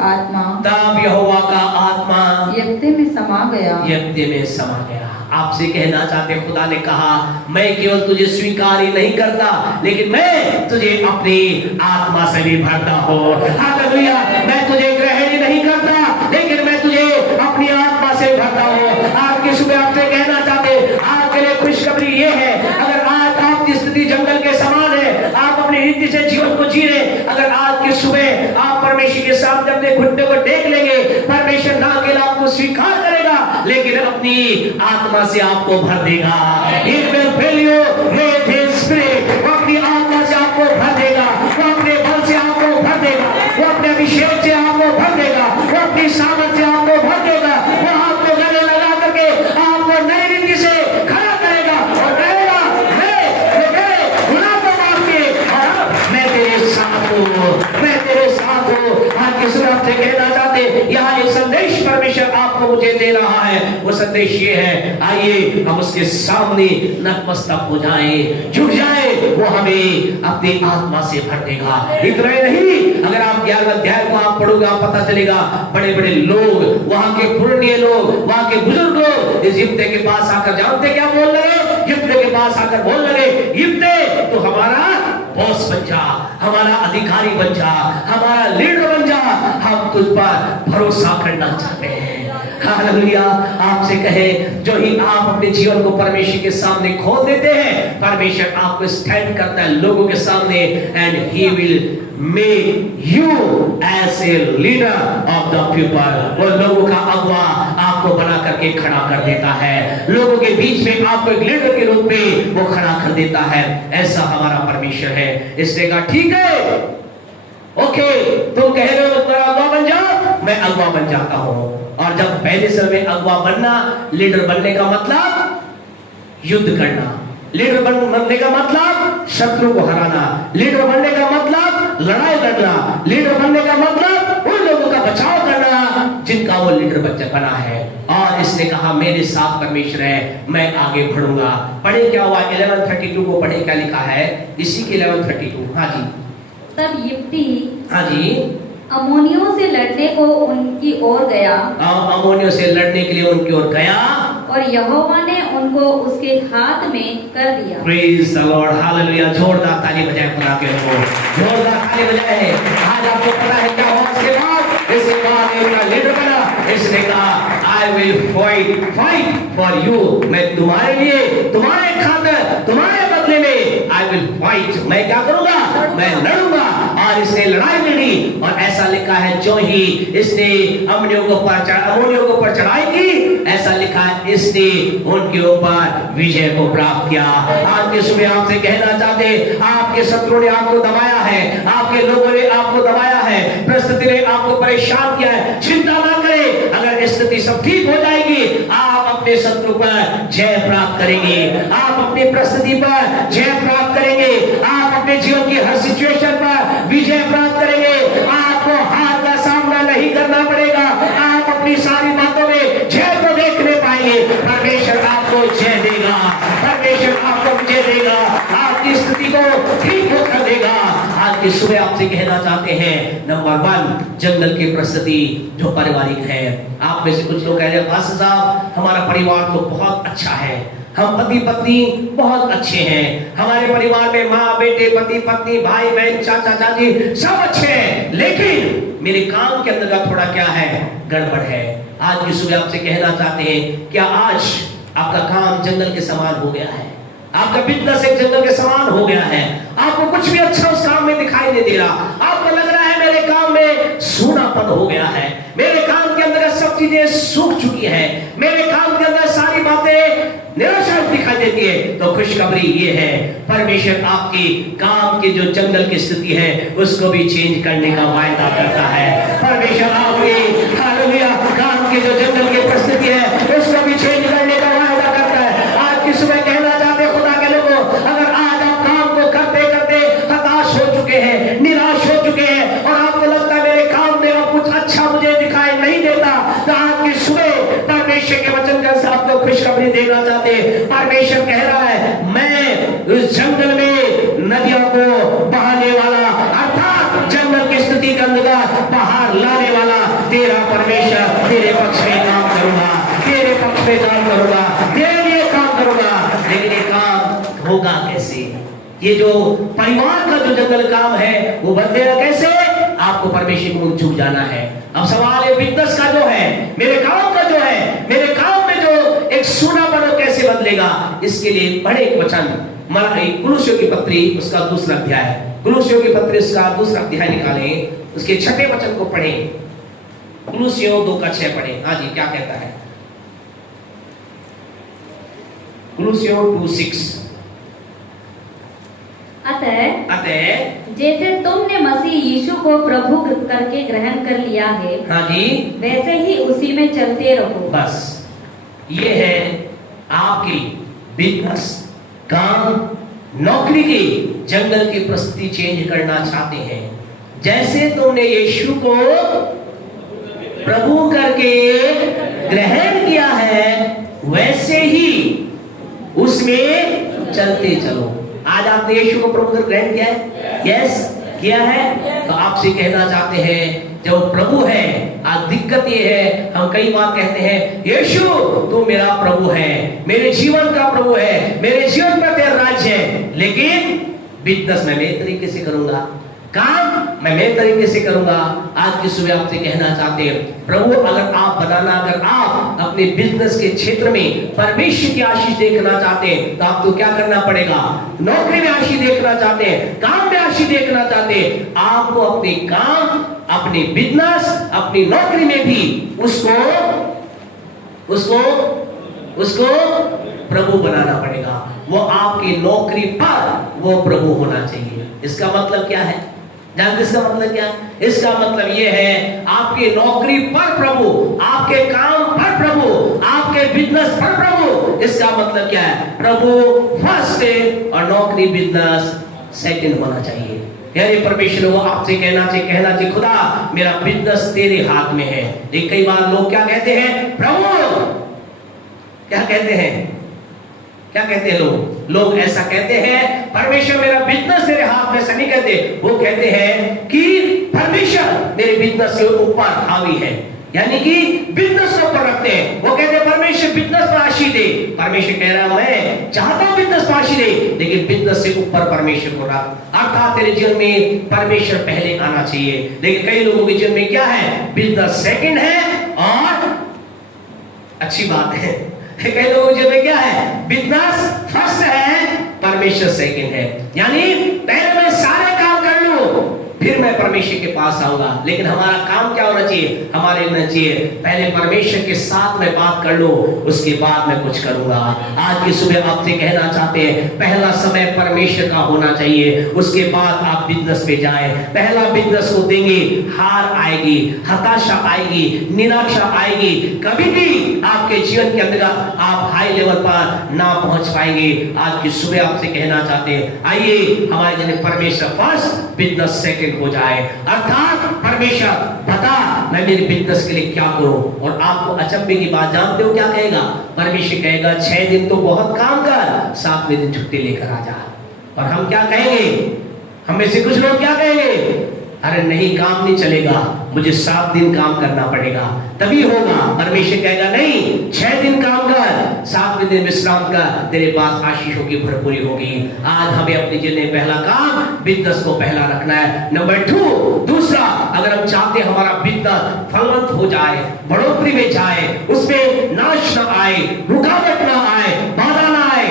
आत्मा यिप्तह में समा गया। यिप्तह में समा गया। आपसे कहना चाहते खुदा ने कहा मैं केवल तुझे स्वीकार ही नहीं करता, लेकिन मैं तुझे अपनी आत्मा से भी भरता हूँ। हालेलुया, मैं तुझे ग्रहण ही नहीं करता, लेकिन मैं तुझे अपनी आत्मा से भरता हूँ। आज की सुबह आपसे कहना चाहते आपके लिए खुशखबरी ये है, अगर आज आपकी स्थिति जंगल के समान है, आप अपनी रीति से जीवन को जी रहे, अगर आज की सुबह आप परमेश्वर के सामने अपने घुटने को टेक लेंगे, परमेश्वर ना केवल आपको स्वीकार करेगा, लेकिन अपनी आत्मा से आपको भर देगा। वो अपनी आत्मा से आपको भर देगा, वो अपने बल से आपको भर देगा, वो अपने अभिषेक से आपको भर देगा, वो अपनी सामर्थ से आपको भर देगा। वो आपको गले लगा करके आपको नई रीति से खड़ा करेगा और कहेगा मैं गुनाह को माफ के और मैं तेरे साथ हूँ, मैं तेरे साथ हूँ। आज की सुबह आपसे कहना चाहते यहाँ एक संदेश परमेश्वर आपको मुझे दे रहा है। वो संदेश ये है, आइए हम उसके सामने नतमस्तक हो जाएं, झुक जाएं, वो हमें अपनी आत्मा से भर देगा। इतना ही नहीं, अगर आप 11वें अध्याय को आप पढ़ोगे आप पता चलेगा बड़े बड़े लोग, वहां के पुराने लोग, वहां के बुजुर्ग लोग इस यिप्तह के पास आकर जानते क्या बोल रहे? यिप्तह के पास आकर बोल रहे यिप्तह तो हमारा बॉस बन जा, हमारा अधिकारी बन जा, हमारा लीडर बन जा, हम तुझ पर भरोसा करना चाहते हैं। हालेलुया, आपसे कहे जो ही आप अपने जीवन को परमेश्वर के सामने खोल देते हैं, परमेश्वर आपको स्टैंड करता है लोगों के सामने, and he will make you as a leader of the people. वो लोगों का अगुवा आपको बना करके खड़ा कर देता है, लोगों के बीच में आपको एक लीडर के रूप में वो खड़ा कर देता है। ऐसा हमारा परमेश्वर है। इसने कहा ठीक है, ओके, तुम कह रहे हो तुम्हारा अगुवा बन जाओ, मैं अगुवा बन जाता हूं। और जब पहले समय अगुवा बनना, लीडर बनने का मतलब युद्ध करना, लीडर बनने का मतलब शत्रु को हराना, लीडर बनने का मतलब लड़ाई लड़ना, लीडर बनने का मतलब उन लोगों का बचाव करना जिनका वो लीडर बना है। और इसने कहा मेरे साथ परमेश्वर है, मैं आगे बढ़ूंगा। पढ़े क्या हुआ? 11:32 को पढ़े क्या लिखा है? इसी के 11:32। हाँ जी। तब यिप्ती हाँ जी अम्मोनियों से लड़ने को उनकी ओर गया, अम्मोनियों से लड़ने के लिए उनकी ओर गया, और यहोवा ने उनको उसके हाथ में कर दिया। Praise the Lord, hallelujah. जोरदार ताली बजाएं खुदा के लोगों, जोरदार ताली बजाएं। आज आपको पता है क्या हुआ इसके बाद उनका लीडर बना। इसने कहा I will fight for you, मैं तुम्हारे लिए, तुम्हारे खातिर, तुम्हारे बदले में आई विल फाइट, मैं क्या करूंगा? मैं लड़ूंगा। और इसने लड़ाई लड़ी, और ऐसा लिखा है जो ही इसने अम्मोनियों के ऊपर चढ़ाई की, ऐसा लिखा है इसने उनके ऊपर विजय को प्राप्त किया। आज के सुबह आपसे कहना चाहते आपके शत्रु ने आपको दबाया है, आपके लोगों ने आपको दबाया है, परिस्थिति ने आपको परेशान किया है, चिंता ना करें, अगर स्थिति सब ठीक हो जाएगी आप अपने शत्रु पर जय प्राप्त करेंगे, आप अपनी परिस्थिति पर जय प्राप्त करेंगे, आप अपने जीवन की हर सिचुएशन पर विजय प्राप्त करेंगे। आपको हार का सामना नहीं करना पड़ेगा, आप अपनी सारी बातों में जय को देखने पाएंगे। परमेश्वर आपको जय देगा, परमेश्वर आपको विजय देगा, आपकी स्थिति को ठीक कर देगा। आज की सुबह आपसे कहना चाहते हैं, नंबर 1 जंगल की परिस्थिति जो पारिवारिक है। आप में से कुछ लोग कह रहे हैं पास्टर साहब हमारा परिवार तो बहुत अच्छा है, हम पति पत्नी बहुत अच्छे हैं, हमारे परिवार में माँ बेटे, पति पत्नी, भाई बहन, चाचा चाची सब अच्छे हैं, लेकिन मेरे काम के अंदर का थोड़ा क्या है, गड़बड़ है। आज की सुबह आपसे कहना चाहते हैं क्या आज आपका काम जंगल के समान हो गया है, आपका बिजनेस एक जंगल के समान हो गया है, आपको कुछ भी अच्छा उस काम में दिखाई नहीं दे रहा, आपको लग रहा है मेरे काम में सूनापन हो गया है, मेरे काम के अंदर सब चीजें सूख चुकी हैं, मेरे काम के अंदर सारी बातें निराशा दिखाई देती है, तो खुशखबरी ये है, परमेश्वर आपकी काम की जो जंगल की स्थिति है उसको भी चेंज करने का वायदा करता है। परमेश्वर आपकी हालेलुया काम की जो जंगल की परिस्थिति है उसको भी चेंज करने का वायदा करता है। आज की सुबह कहना चाहते हैं खुदा के लोगों, अगर आज आप काम को करते करते हताश हो चुके हैं, निराश हो चुके हैं और आपको लगता है मेरे काम में अब कुछ अच्छा मुझे दिखाई नहीं देता, तो आज की सुबह परमेश्वर के वचन का आपको खुशखबरी देना चाहते हैं। परमेश्वर कह रहा है, मैं उस जंगल में नदियों को बहाने वाला, अर्थात जंगल की स्थिति का अंधकार बाहर लाने वाला तेरा परमेश्वर तेरे पक्ष में काम करूंगा, तेरे पक्ष में काम करूंगा, तेरे लिए काम करूंगा। लेकिन ये काम होगा कैसे? ये जो परिवार का जो जंगल काम है वो बदलेगा कैसे? आपको परमेश्वर को झुक जाना है। अब सवाल है बिजनेस का जो है, मेरे काम का जो है, मेरे काम में जो एक सूनापन कैसे बदलेगा? इसके लिए बड़े एक वचन कुलुस्सियों की पत्री उसका दूसरा अध्याय, कुलुस्सियों की पत्री उसका दूसरा अध्याय निकालें, उसके 6वें वचन को पढ़ें। कुलुस्सियों 2:6 पढ़ें। हाँ जी, क्या कहता है? कुलुस्सियों 2:6। अतः जैसे तुमने मसीह यीशु को प्रभु करके ग्रहण कर लिया है, हाँ जी, वैसे ही उसी में चलते रहो। बस ये है आपकी बिजनेस, काम, नौकरी की जंगल की परिस्थिति चेंज करना चाहते हैं। जैसे तुमने यीशु को प्रभु करके ग्रहण किया है वैसे ही उसमें चलते चलो। आज आपने यीशु को प्रभु कर ग्रहण किया है? यस, किया है। तो आपसे कहना चाहते हैं जो प्रभु है, आज दिक्कत ये है हम कई बार कहते हैं यीशु तू मेरा प्रभु है, मेरे जीवन का प्रभु है, मेरे जीवन पर तेरा राज्य है, लेकिन बिजनेस मैं मेरे तरीके से करूंगा, काम मैं मेरे तरीके से करूंगा। आज की सुबह आपसे कहना चाहते हैं प्रभु अगर आप अपने बिजनेस के क्षेत्र में परमेश्वर की आशीष देखना चाहते हैं तो आपको क्या करना पड़ेगा? नौकरी में आशीष देखना चाहते हैं, काम में आशीष देखना चाहते हैं, आपको अपने काम, अपने बिजनेस, अपनी नौकरी में भी उसको प्रभु बनाना पड़ेगा। वो आपकी नौकरी पर वो प्रभु होना चाहिए। इसका मतलब क्या है? जानते इसका मतलब क्या है? इसका मतलब ये है आपकी नौकरी पर प्रभु, आपके काम पर प्रभु, आपके बिजनेस पर प्रभु। इसका मतलब क्या है? प्रभु फर्स्ट है और नौकरी बिजनेस सेकंड होना चाहिए। यानी परमेश्वर वो आपसे कहना चाहिए खुदा मेरा बिजनेस तेरे हाथ में है। लेकिन कई बार लोग क्या कहते हैं? प्रभु क्या कहते हैं? क्या कहते हैं लोग ऐसा कहते हैं परमेश्वर मेरा बिजनेस तेरे हाथ में। ऐसा नहीं कहते, वो कहते हैं कि परमेश्वर मेरे बिजनेस के ऊपर हावी है, यानी कि बिजनेस को ऊपर रखते हैं। वो कहते हैं परमेश्वर बिजनेस पर आशीष दे। परमेश्वर कह रहा है मैं चाहता हूं बिजनेस पर आशीष दे, लेकिन बिजनेस से ऊपर परमेश्वर को रख, अर्थात तेरे जीवन में परमेश्वर पहले आना चाहिए। लेकिन कई लोगों के जीवन में क्या है? बिजनेस सेकंड है और अच्छी बात है। कई लोगों के में क्या है? बिजनेस फर्स्ट है, परमेश्वर सेकंड है। यानी पहले मैं सारे काम कर लूं फिर मैं परमेश्वर के पास आऊंगा। लेकिन हमारा काम क्या होना चाहिए? हमारे होना चाहिए पहले परमेश्वर के साथ मैं बात कर लूं, उसके बाद मैं कुछ करूंगा। आज की सुबह आपसे कहना चाहते हैं पहला समय परमेश्वर का होना चाहिए, उसके बाद आप बिजनेस पे जाएं। पहला बिजनेस को देंगे, हार आएगी, हताशा आएगी, निराशा आएगी, कभी भी आपके जीवन के अंदर आप हाई लेवल पर ना पहुंच पाएंगे। आज की सुबह आपसे कहना चाहते हैं आइए हमारे जन परमेश्वर फर्स्ट, बिजनेस सेकंड हो जाए। अर्थात परमेश्वर बता मैं मेरे बिजनेस के लिए क्या करूं। और आपको अचंभे की बात जानते हो क्या कहेगा? परमेश्वर कहेगा 6 दिन तो बहुत काम कर, 7वें दिन छुट्टी लेकर आ जा। और हम क्या कहेंगे? हम में से कुछ लोग क्या कहेंगे? अरे नहीं काम नहीं चलेगा, मुझे 7 दिन काम करना पड़ेगा तभी होगा। परमेश्वर कहेगा नहीं 6 दिन काम कर, 7वें दिन विश्राम कर, तेरे पास आशीषों की भरपूरी होगी। आज हमें अपने जीवन में पहला काम बिजनेस को पहला रखना है। नंबर 2 दूसरा, अगर हम चाहते हमारा बिजनेस फलवंत हो जाए, बढ़ोतरी में जाए, उसमें नाश न आए, रुकावट न आए, बाधा न आए।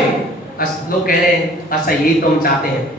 लोग कह रहे हैं ऐसा यही तो हम चाहते हैं।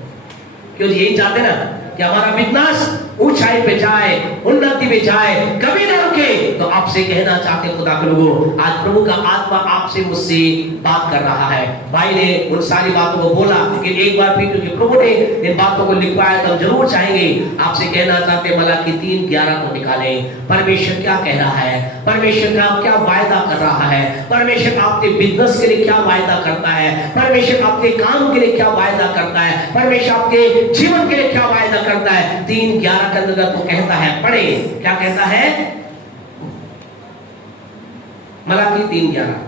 क्यों? यही चाहते ना कि हमारा बिजनेस ऊंचाई पे जाए, उन्नति में जाए, कभी ना रुके। तो आपसे कहना चाहते खुदा के लोगों, आज प्रभु का आत्मा आपसे मुझसे बात कर रहा है। भाई ने उन सारी बातों को बोला, लेकिन एक बार फिर क्योंकि प्रभु ने इन बातों को लिखवाया, तब जरूर चाहेंगे आपसे कहना चाहते मलाकी 3:11 को निकालें। परमेश्वर क्या कह रहा है, परमेश्वर का क्या वायदा कर रहा है, परमेश्वर आपके बिजनेस के लिए क्या वायदा करता है, परमेश्वर आपके काम के लिए क्या वायदा करता है, परमेश्वर आपके जीवन के लिए क्या वायदा करता है। 3:11 के अंदर वो कहता है, पढ़े क्या कहता है, मलाकी 3:11।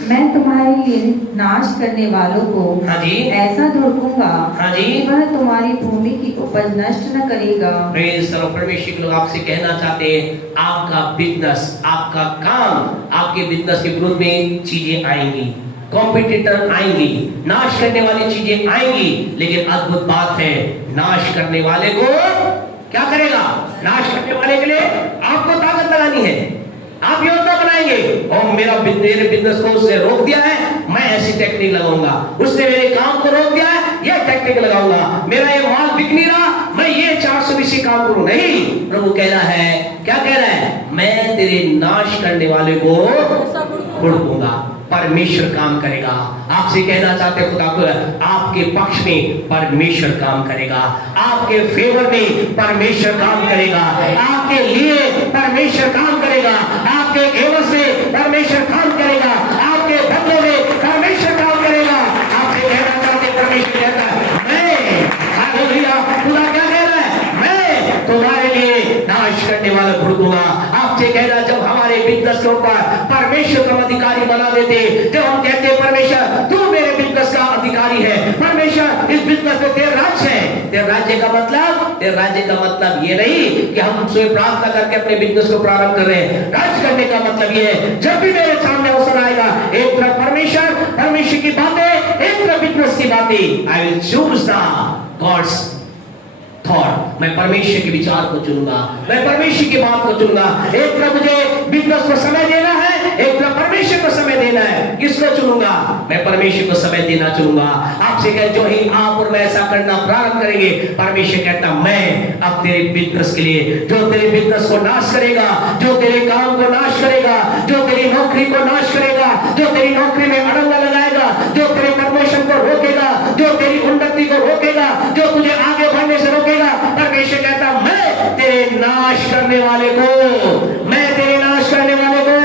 मैं तुम्हारे लिए नाश करने वालों को हाँ जी, ऐसा ढूंढूंगा हाँ जी, कि वह तुम्हारी भूमि की उपज नष्ट न करेगा। Praise the Lord. परमेश्वर के लोग आपसे कहना चाहते हैं, आपका बिजनेस, आपका काम, आपके बिजनेस के विरुद्ध में चीजें आएंगी, कॉम्पिटिटर आएंगी, नाश करने वाली चीजें आएंगी, लेकिन अद्भुत बात है, नाश करने वाले को क्या करेगा, नाश करने वाले के लिए आपको ताकत लगानी है, आप योद्धा बनाएंगे। और मेरे बिजनेस को उसने रोक दिया है, मैं ऐसी टेक्निक लगाऊंगा, उसने मेरे काम को रोक दिया है, ये टेक्निक लगाऊंगा, मेरा ये माल बिक नहीं रहा, मैं ये 420 काम करूं। नहीं, प्रभु कह रहा है, क्या कह रहा है, मैं तेरे नाश करने वाले को हुड़कूंगा। परमेश्वर काम करेगा। आपसे कहना चाहते खुदा को, आपके पक्ष में परमेश्वर काम करेगा, आपके फेवर में परमेश्वर काम करेगा, आपके लिए परमेश्वर काम करेगा, आपके एवज से परमेश्वर काम करेगा, आपके बदले में परमेश्वर काम करेगा। आपसे कहना चाहते परमेश्वर कहता है, मैं, हालेलुया, खुदा क्या कह रहा है, मैं तुम्हारे लिए नाश करने वाला भुड़कूंगा। आपसे कहना, जब हमारे बिजनेस के ऊपर परमेश्वर का अधिकारी बना देते, जब हम कहते परमेश्वर तू मेरे बिजनेस का अधिकारी है, परमेश्वर इस बिजनेस में तेरा राज्य है। तेरे राज्य का मतलब, तेरे राज्य का मतलब ये नहीं कि हम स्वयं प्रार्थना करके अपने बिजनेस को प्रारंभ कर रहे हैं। राज्य करने का मतलब ये है, जब भी मेरे सामने अवसर आएगा, एक तरफ परमेश्वर की बातें, एक तरफ बिजनेस की बातें, I will choose the gods thought. मैं परमेश्वर के विचार को चुनूंगा, मैं परमेश्वर की बात को चुनूंगा। एक तरफ मुझे बिजनेस को समय देना है, एक तरफ परमेश्वर को समय देना है। किसको चुनूंगा, मैं परमेश्वर को समय देना चुनूंगा। आपसे कहे, जो ही आप और मैं ऐसा करना प्रारंभ करेंगे, परमेश्वर कहता, मैं अब तेरे बिजनेस के लिए, जो तेरे बिजनेस को नाश करेगा, जो तेरे काम को नाश करेगा, जो तेरी नौकरी को नाश करेगा, जो तेरी नौकरी में अड़ंगा लगाएगा, जो तेरे प्रमोशन को रोकेगा, जो तेरी उन्नति को रोकेगा, जो तुझे आगे बढ़ने से रोकेगा, परमेश्वर कहता, मैं तेरे नाश करने वाले को, मैं तेरे नाश करने वाले को,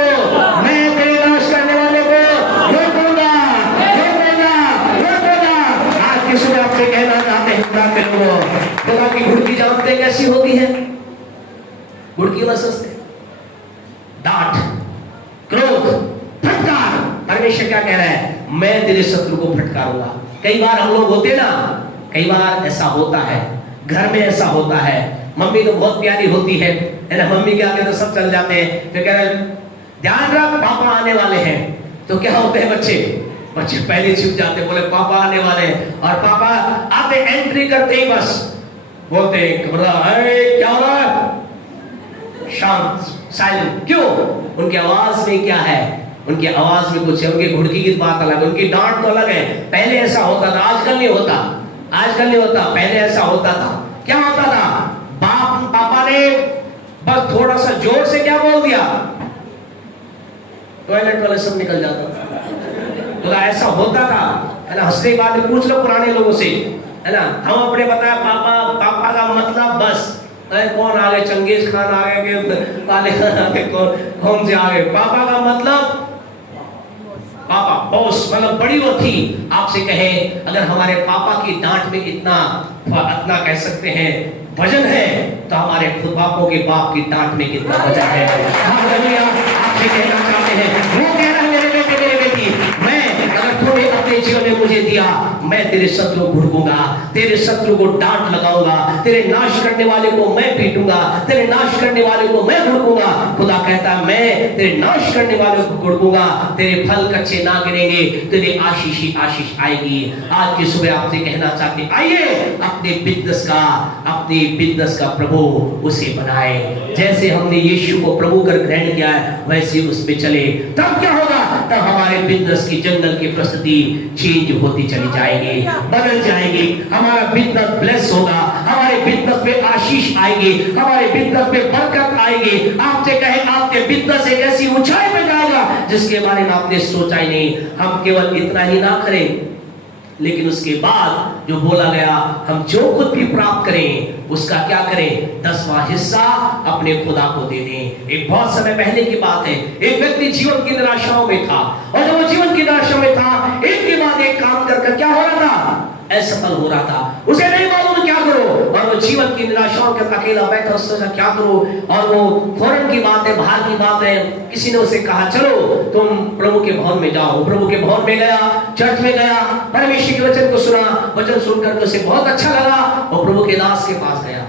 मैं तेरे नाश करने वाले को रोकूंगा, रोकूंगा, रोकूंगा। आज की सुबह आपसे कहना चाहते हैं, खुदा के लोगों, खुदा की घुड़की जानते हैं कैसी होती है, घुड़की में सस्ते, डांट, क्रोध, फटकार। परमेश्वर क्या कह रहा है, मैं तेरे शत्रु को फटकारूंगा। कई बार हम लोग होते ना, कई बार ऐसा होता है, घर में ऐसा होता है, मम्मी तो बहुत प्यारी होती है ना, मम्मी के आगे तो सब चल जाते हैं, तो कह रहे ध्यान रख पापा आने वाले हैं। तो क्या होते हैं, बच्चे पहले छिप जाते, बोले पापा आने वाले हैं, और पापा आते एंट्री करते ही बस बोलते क्या हो रहा है, शांत, साइलेंट। क्यों, उनकी आवाज में क्या है, उनकी आवाज में कुछ है, उनकी घुड़की की बात अलग है, उनकी डांट तो अलग है। पहले ऐसा होता था, आजकल नहीं होता, आजकल नहीं होता, पहले ऐसा होता था। क्या होता था, पापा ने बस थोड़ा सा जोर से क्या बोल दिया, टॉयलेट वाले सब निकल जाता। तो ऐसा होता था, है ना। हंसने की बात पूछ लो पुराने लोगों से, है ना। हम अपने बताया पापा का मतलब बस, कौन आ गए, चंगेज खान आ गए, काले खान आ गए, कौन से आ गए। पापा का मतलब पापा, बॉस, मतलब बड़ी वो थी। आपसे कहे, अगर हमारे पापा की डांट में इतना कह सकते हैं वजन है, तो हमारे खुद बापों के बाप की डांट में कितना वजन है। आपसे कहना चाहते हैं, वो कह रहा है, मेरे बेटे मेरे बेटी, मैं अगर तूने अपने जीवन में मुझे दिया, मैं तेरे शत्रु को भुड़कूंगा, तेरे शत्रु को डांट लगाऊंगा, तेरे नाश करने वाले को मैं पीटूंगा, तेरे नाश करने वाले को मैं भुड़कूंगा। खुदा कहता, मैं तेरे नाश करने वाले को भुड़कूंगा, तेरे फल कच्चे ना गिरेंगे, तेरे आशीष ही आशीष आएगी। आज की सुबह आपसे कहना चाहते, आइए अपने बिजनेस का प्रभु उसे बनाए। जैसे हमने यीशु को प्रभु कर ग्रहण किया है, वैसे उसमें चले। तब क्या होगा, तब हमारे बिजनेस की जंगल की परिस्थिति चेंज होती चली जाएगी, बदल जाएगी। हमारा बिजनेस ब्लेस होगा, हमारे बिजनेस में में आशीष आएगी, हमारे बिजनेस में बरकत आएगी। आपसे कहे आपके बिजनेस एक ऐसी ऊंचाई पे जाएगा जिसके बारे में आपने सोचा ही नहीं। हम केवल इतना ही ना करें, लेकिन उसके बाद जो बोला गया, हम जो कुछ भी प्राप्त करें उसका क्या करें, 10वां हिस्सा अपने खुदा को दे दें। एक बहुत समय पहले की बात है, एक व्यक्ति जीवन की निराशाओं में था, और जब वो जीवन की निराशा में था, एक के बाद एक काम कर क्या हो रहा था, असफल हो रहा था। उसे नहीं मालूम क्या करो, और वो जीवन की निराशाओं के अकेला बैठा, सोचा क्या करो। और वो फौरन की बात है, बाहर की बात है, किसी ने उसे कहा चलो तुम प्रभु के भवन में जाओ। प्रभु के भवन में गया, चर्च में गया, परमेश्वर के वचन को सुना। वचन सुनकर तो उसे बहुत अच्छा लगा, और प्रभु के दास के पास गया,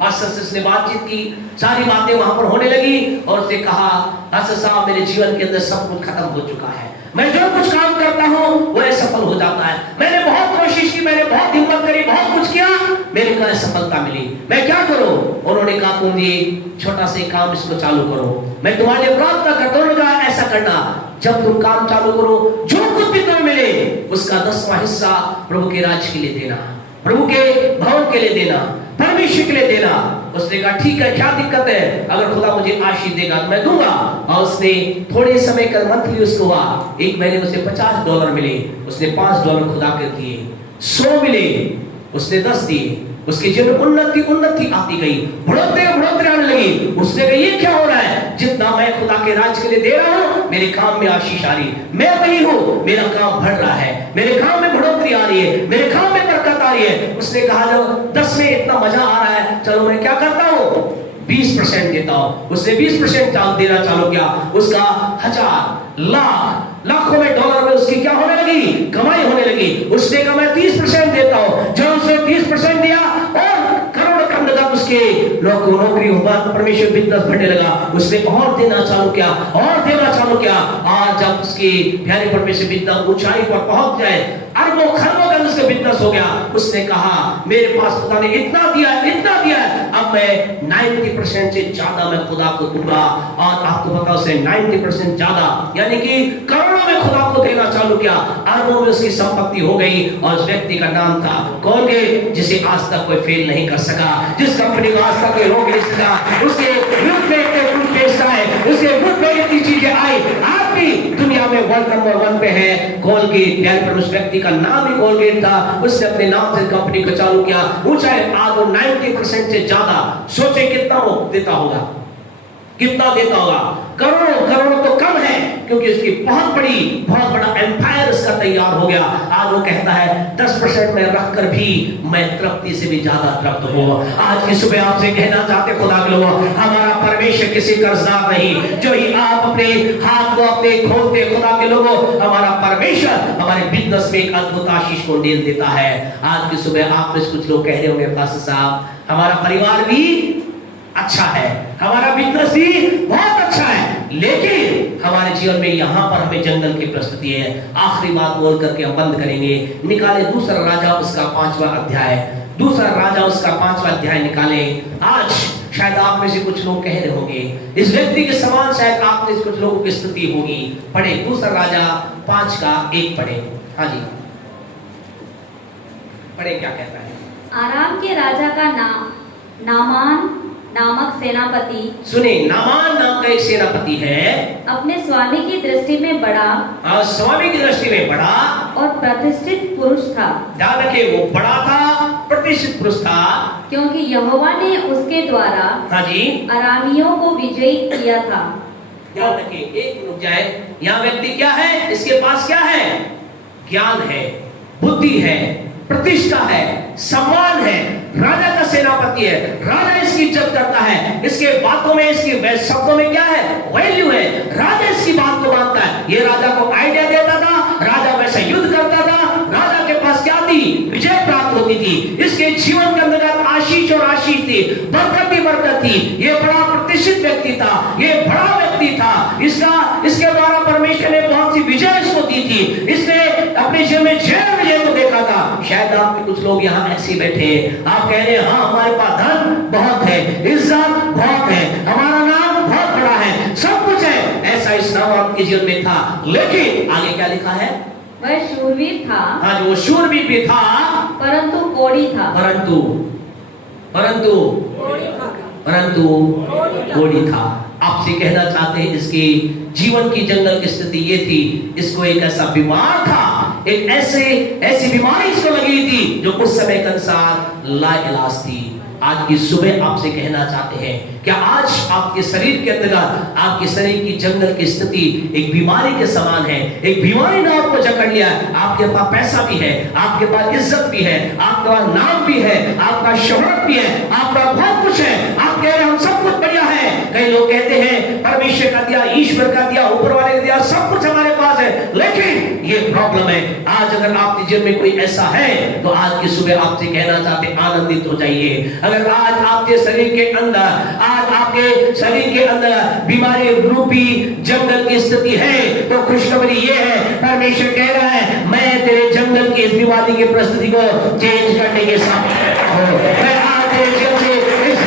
पास्टर से उसने बातचीत की, सारी बातें वहां पर होने लगी, और उसने कहा पास्टर साहब मेरे जीवन के अंदर सब कुछ खत्म हो चुका है, मैं जो कुछ काम करता हूँ वो असफल हो जाता है। मैंने बहुत कोशिश की, मैंने बहुत हिम्मत करी, बहुत कुछ किया, मेरे को असफलता मिली, मैं क्या करूं। उन्होंने कहा तुम ये छोटा सा काम इसको चालू करो, मैं तुम्हारे लिए प्रार्थना करता हूं। ऐसा करना, जब तुम काम चालू करो, जो कुछ भी तुम्हें मिले उसका 10वां हिस्सा प्रभु के राज्य के लिए देना, प्रभु के भवन के लिए देना, परमेश्वर के लिए देना। उसने कहा ठीक है, क्या दिक्कत है, अगर खुदा मुझे आशीष देगा तो मैं दूंगा। और उसने थोड़े समय का मंथली उसको हुआ, एक महीने में उसे $50 मिले, उसने $5 खुदा के दिए, 100 मिले, उसने 10 दिए। उसके जीवन में उन्नति आती गई, बढ़ोतरी आने लगी। उसने कहा ये क्या हो रहा है, जितना मैं खुदा के राज्य के लिए दे रहा हूँ मेरे काम में आशीष आ रही, मैं वही हूँ, मेरा काम बढ़ रहा है, मेरे काम में बढ़ोतरी आ रही है, मेरे काम में बरकत आ रही है। उसने कहा जब 10 में इतना मजा आ रहा है, चलो मैं क्या करता हूँ 20% देता हूँ। उसने 20% देना चालू किया। उसका 1000 लाखों में डॉलर में उसकी क्या होने लगी, कमाई होने लगी। उसने कहा मैं 30% देता हूँ। जब उसने 30% दिया और करोड़ कम लगा, उसके नौकरी हुआ, परमेश्वर बिजनेस बढ़ने लगा। उसने और देना चालू किया, और देना चालू किया। आज जब उसकी प्यारे परमेश्वर बिजनेस ऊंचाई पर पहुंच जाए, अरबों खरबों का उसका बिजनेस हो गया। उसने कहा मेरे पास खुदा ने इतना दिया, अब मैं 90% से ज्यादा मैं खुदा को दूंगा। और आपको पता उसे 90% ज्यादा यानी कि करोड़ों में खुदा को देना चालू किया। अरबों में उसकी संपत्ति हो गई। और उस व्यक्ति का नाम था कोलगेट, जिसे आज तक कोई फेल नहीं कर सका, जिस कंपनी को आज तक कोई रोक नहीं सका। उसके टूथपेस्ट आए, उसके मुंह में इतनी चीजें आई। आप भी दुनिया में वर्ल्ड नंबर 1 पे है कोलगेट, यानी पर उस व्यक्ति का नाम ही कोलगेट था। उसने अपने नाम से कंपनी को चालू किया। ऊंचाई आज 90% से ज्यादा। सोचे कितना वो देता होगा, कितना देता होगा, करोड़ों तो कम है, क्योंकि उसकी बहुत बड़ा एम्पायर उसका तैयार हो गया। आज वो कहता है 10% में रखकर भी मैं तृप्ति से भी ज्यादा तृप्त हूँ। आज की सुबह आपसे कहना चाहते खुदा के लोगों, हमारा परमेश्वर किसी कर्जदार नहीं। जो ही आप अपने हाथ को अपने खोलते खुदा के लोगों, हमारा परमेश्वर हमारे बिजनेस में एक अद्भुत आशीष को डेल देता है। आज की सुबह आप में कुछ लोग कह रहे होंगे पास्टर साहब हमारा परिवार भी अच्छा है, हमारा बिजनेस भी बहुत अच्छा है, लेकिन हमारे जीवन में यहाँ पर हमें जंगल की परिस्थिति है। आखिरी बात बोल करके हम बंद करेंगे। निकाले दूसरा राजा उसका 5वां अध्याय, दूसरा राजा उसका 5वां अध्याय निकाले। आज शायद आप में से कुछ लोग कह रहे होंगे इस व्यक्ति के समान शायद आप में से कुछ लोगों की स्थिति होगी। पढ़े दूसरा राजा 5:1 पढ़े। हाँ जी पढ़े, क्या कहता है। आराम के राजा का नाम नामान नामक सेनापति, सुने नामान नाम का एक सेनापति है, अपने स्वामी की दृष्टि में बड़ा, स्वामी की दृष्टि में बड़ा और प्रतिष्ठित पुरुष था। ध्यान रखिए वो बड़ा था, प्रतिष्ठित पुरुष था, क्योंकि यहोवा ने उसके द्वारा हाँ जी अरामियों को विजयी किया था। ध्यान रखिए, एक रुक जाए। यहाँ व्यक्ति क्या है, इसके पास क्या है, ज्ञान है, बुद्धि है, प्रतिष्ठा है, सम्मान है, राजा का सेनापति है, राजा इसकी इज्जत करता है, इसके बातों में इसकी शब्दों में क्या है, वैल्यू है। राजा इसकी बात को मानता है। ये राजा को आइडिया देता था, राजा वैसे युद्ध करता था, राजा के पास क्या थी, विजय प्राप्त होती थी। इसके जीवन के अंदर आशीष और आशीष थी, बरकत ही बरकत थी। ये बड़ा प्रतिष्ठित व्यक्ति था, ये बड़ा व्यक्ति था। इसके द्वारा परमेश्वर ने बहुत सी विजय इसको दी थी। इसने अपने जीवन में विजय को देखा था। शायद आप कुछ लोग यहाँ ऐसे बैठे हैं, आप कह रहे हैं हाँ हमारे पास धन बहुत है, इज्जत बहुत है, हमारा नाम बहुत बड़ा है, सब कुछ है। ऐसा इस नाम आपके जीवन में था, लेकिन आगे क्या लिखा है, वह शूरवीर था। हाँ वो शूरवीर भी था, परंतु कोढ़ी था। परंतु परंतु कोढ़ी था। आपसे कहना चाहते हैं इसकी जीवन की जंगल की स्थिति ये थी, इसको एक ऐसा बीमार था, एक ऐसी बीमारी इसको लगी थी जो उस समय के अनुसार लाइलाज थी। आज की सुबह आपसे कहना चाहते हैं, क्या आज आपके शरीर के अंतर्गत आपके शरीर की जंगल की स्थिति एक बीमारी के समान है? एक बीमारी ने आपको जकड़ लिया है। आपके पास पैसा भी है, आपके पास इज्जत भी है, आपका नाम भी है, आपका शोहरत भी है, आपका बहुत कुछ है, आप कह रहे हैं हम सब कुछ बढ़िया है। कई लोग कहते हैं परमेश्वर का दिया, ईश्वर का दिया, ऊपर वाले का दिया, सब कुछ हमारे पास है, लेकिन ये प्रॉब्लम है। आज अगर आपके जीवन में कोई ऐसा है तो आज की सुबह आपसे कहना चाहते हैं, आनंदित हो जाइए। अगर आज आपके शरीर के अंदर, आज आपके शरीर के अंदर बीमारी रूपी जंगल की स्थिति है तो खुशखबरी ये है, परमेश्वर कह रहा है मैं तेरे जंगल की इस बीमारी की परिस्थिति को चेंज करने के साथ हूं। मैं आज तेरे जीवन से इस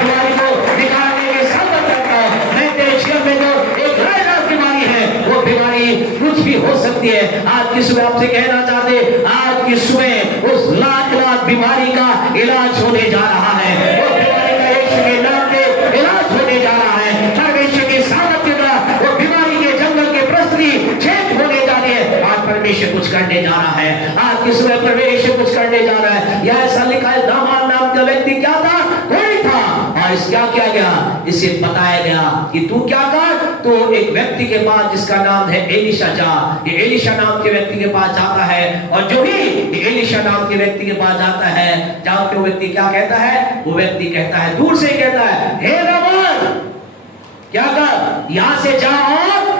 बीमारी को निकालने के साथ करता हूं। मैं तेरे जीवन में जो एक लाइलाज बीमारी है वो बीमारी कुछ भी हो सकती है। आज की सुबह आपसे कहना चाहते, आज की सुबह उस लाइलाज बीमारी का इलाज होने जा रहा है। वो बीमारी का यीशु के नाम पे इलाज होने जा रहा है। परमेश्वर की सामर्थ्य का वो बीमारी के जंगल के परिस्थिति चेंज होने जा रही है। आज परमेश्वर कुछ करने जा रहा है। आज की सुबह परमेश्वर कुछ करने जा रहा है। यह ऐसा लिखा है, नामान नाम का व्यक्ति क्या था? कोढ़ी था। और इस क्या किया गया? इसे बताया गया कि तू क्या कर, तो एक व्यक्ति के पास जिसका नाम है एलीशा जा। ये एलीशा नाम के व्यक्ति के पास जाता है और जो ही एलीशा नाम के व्यक्ति के पास जाता है, जहां पे वो व्यक्ति क्या कहता है? वो व्यक्ति कहता है, दूर से कहता है, हे रावण क्या कर, यहां से जा और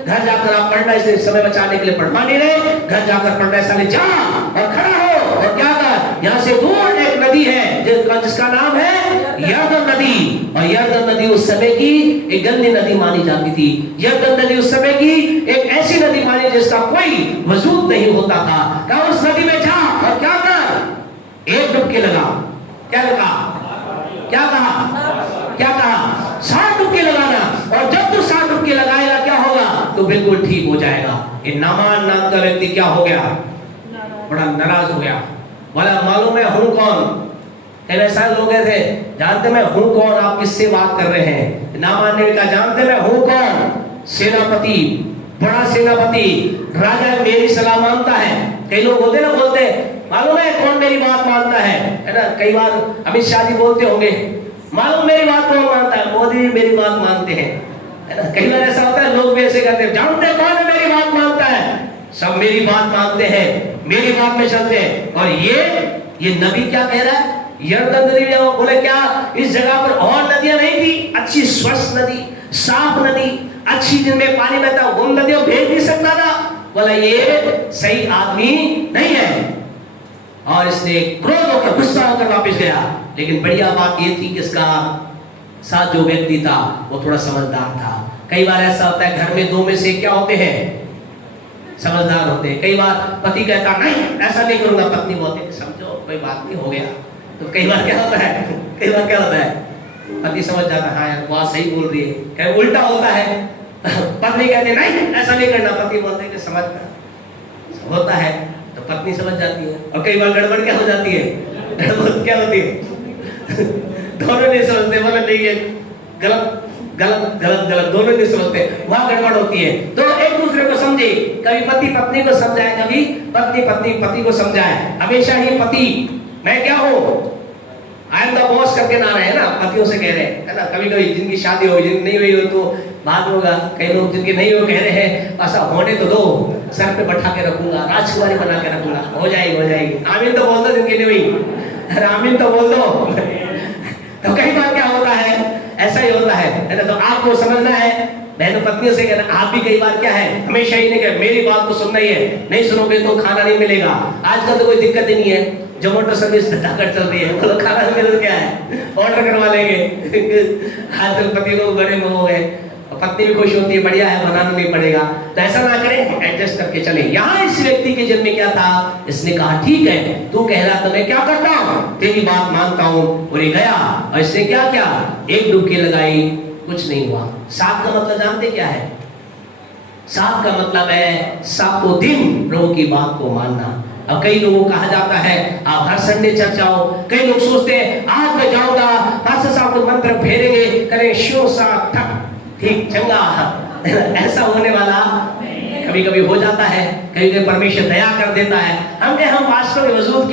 घर जाकर आप पढ़ना, इसे समय बचाने के लिए पढ़वा नहीं रहे, घर जाकर पढ़ना, साले जा और खड़ा हो और क्या कर, यहां से दूर एक नदी है जिसका नाम है यरदन नदी। और यरदन नदी उस समय की एक गंदी नदी मानी जाती थी। यरदन नदी उस समय की एक ऐसी नदी मानी जिसका कोई वजूद नहीं होता था। क्या उस नदी में जा और क्या कर, एक डुबकी लगा। क्या लगा? क्या कहा? क्या कहा? 7 डुबकी लगाना। और जब तू 7 डुबकी लगाएगा क्या होगा? तो बिल्कुल ठीक हो जाएगा। ये नामान नाम का व्यक्ति क्या हो गया? बड़ा नाराज हो गया। बोला मालूम है हूं कौन? ऐसा लोग थे, जानते मैं हूं कौन, आप किससे बात कर रहे हैं? नामान ने कहा जानते मैं हूं कौन? सेनापति, बड़ा सेनापति, राजा मेरी सलाह मानता है। कई लोग होते ना, बोलते मालूम है कौन मेरी बात मानता है ना? कई बार अमित शाह जी बोलते होंगे, मालूम मेरी बात कौन मानता है? मोदी मेरी बात मानते हैं, है ना? कई बार ऐसा होता है, लोग भी ऐसे कहते हैं, जानते कौन है मेरी बात मानता है? सब मेरी बात मानते हैं, मेरी बात में चलते हैं। और ये नबी क्या कह रहा है? यरदन नदी में बोले क्या इस जगह पर और नदियां नहीं थी? अच्छी स्वच्छ नदी, साफ नदी, अच्छी जिनमें पानी बहता, उन नदियों भेज नहीं सकता था? बोला ये सही आदमी नहीं है। और इसने क्रोध होकर, गुस्सा होकर वापस गया। लेकिन बढ़िया बात ये थी कि इसका साथ जो व्यक्ति था वो थोड़ा समझदार था। कई बार ऐसा होता है घर में दो में से क्या होते हैं? समझदार होते हैं। कई बार पति कहता नहीं ऐसा नहीं करूंगा, पत्नी बोलती है समझो कोई बात नहीं हो गया। तो कई बार क्या होता है? कई बार क्या होता है? पति समझ जाता है हाँ यार बात सही बोल रही है। कहीं उल्टा होता है, पत्नी कहती नहीं ऐसा नहीं करना, पति बोलते हैं कि समझ होता है तो पत्नी समझ जाती है। और कई बार गड़बड़ क्या हो जाती है? गड़बड़ क्या होती है? दोनों नहीं समझते, बोले नहीं ये गलत गलत गलत गलत, दोनों नहीं समझते, वहां गड़बड़ होती है। तो एक दूसरे को समझे, कभी पति पत्नी को समझाए, कभी पत्नी पत्नी पति को समझाए। हमेशा ही पति मैं क्या हूँ, आई एम द बॉस करके ना रहे ना, पतियों से कह रहे हैं, है ना? कभी कभी जिनकी शादी हो, जिनकी नहीं हुई हो तो बाद में होगा। कई लोग जिनकी नहीं हो कह रहे हैं ऐसा होने तो दो, सर पे बैठा के रखूंगा, राजकुमारी बना के रखूंगा, हो जाएगी हो जाएगी। आमीन तो बोल दो जिनकी नहीं हुई, अरे आमीन तो बोल दो। तो कई बार क्या होता है, ऐसा ही होता है ना? तो आपको समझना है, बहनों पत्नियों से कहना, आप भी कई बार क्या है हमेशा ही नहीं कहे मेरी बात को सुनना ही है, नहीं सुनोगे तो खाना नहीं मिलेगा। आजकल तो कोई दिक्कत ही नहीं है, जोमेटो सर्विस जाकर चल रही है, बोलो खाना नहीं मिले तो क्या है ऑर्डर करवा लेंगे। आजकल पति लोग बड़े में हो गए, पत्नी भी खुश होती है, बढ़िया है बनाना नहीं पड़ेगा। तो ऐसा ना करें, एडजस्ट करके चले। यहाँ इस व्यक्ति के जन्म में क्या था? इसने कहा ठीक है तू कह रहा तो मैं क्या करता हूँ, तेरी बात मानता हूँ। और ये गया और इसने क्या किया? एक डुबकी लगाई, कुछ नहीं हुआ। 7 का मतलब जानते क्या है? 7 का मतलब है 7 दिन प्रभु की बात को मानना। अब कई लोगों को कहा जाता है आप हर संडे चर्च आओ। कई लोग सोचते हैं आज मैं जाऊंगा, पास्टर साहब को मंत्र फेरेंगे, करें शो सा ठक ठीक चंगा। ऐसा होने वाला कभी कभी हो जाता है, कभी कभी परमेश्वर दया कर देता है। हम पास्टरों के वजूद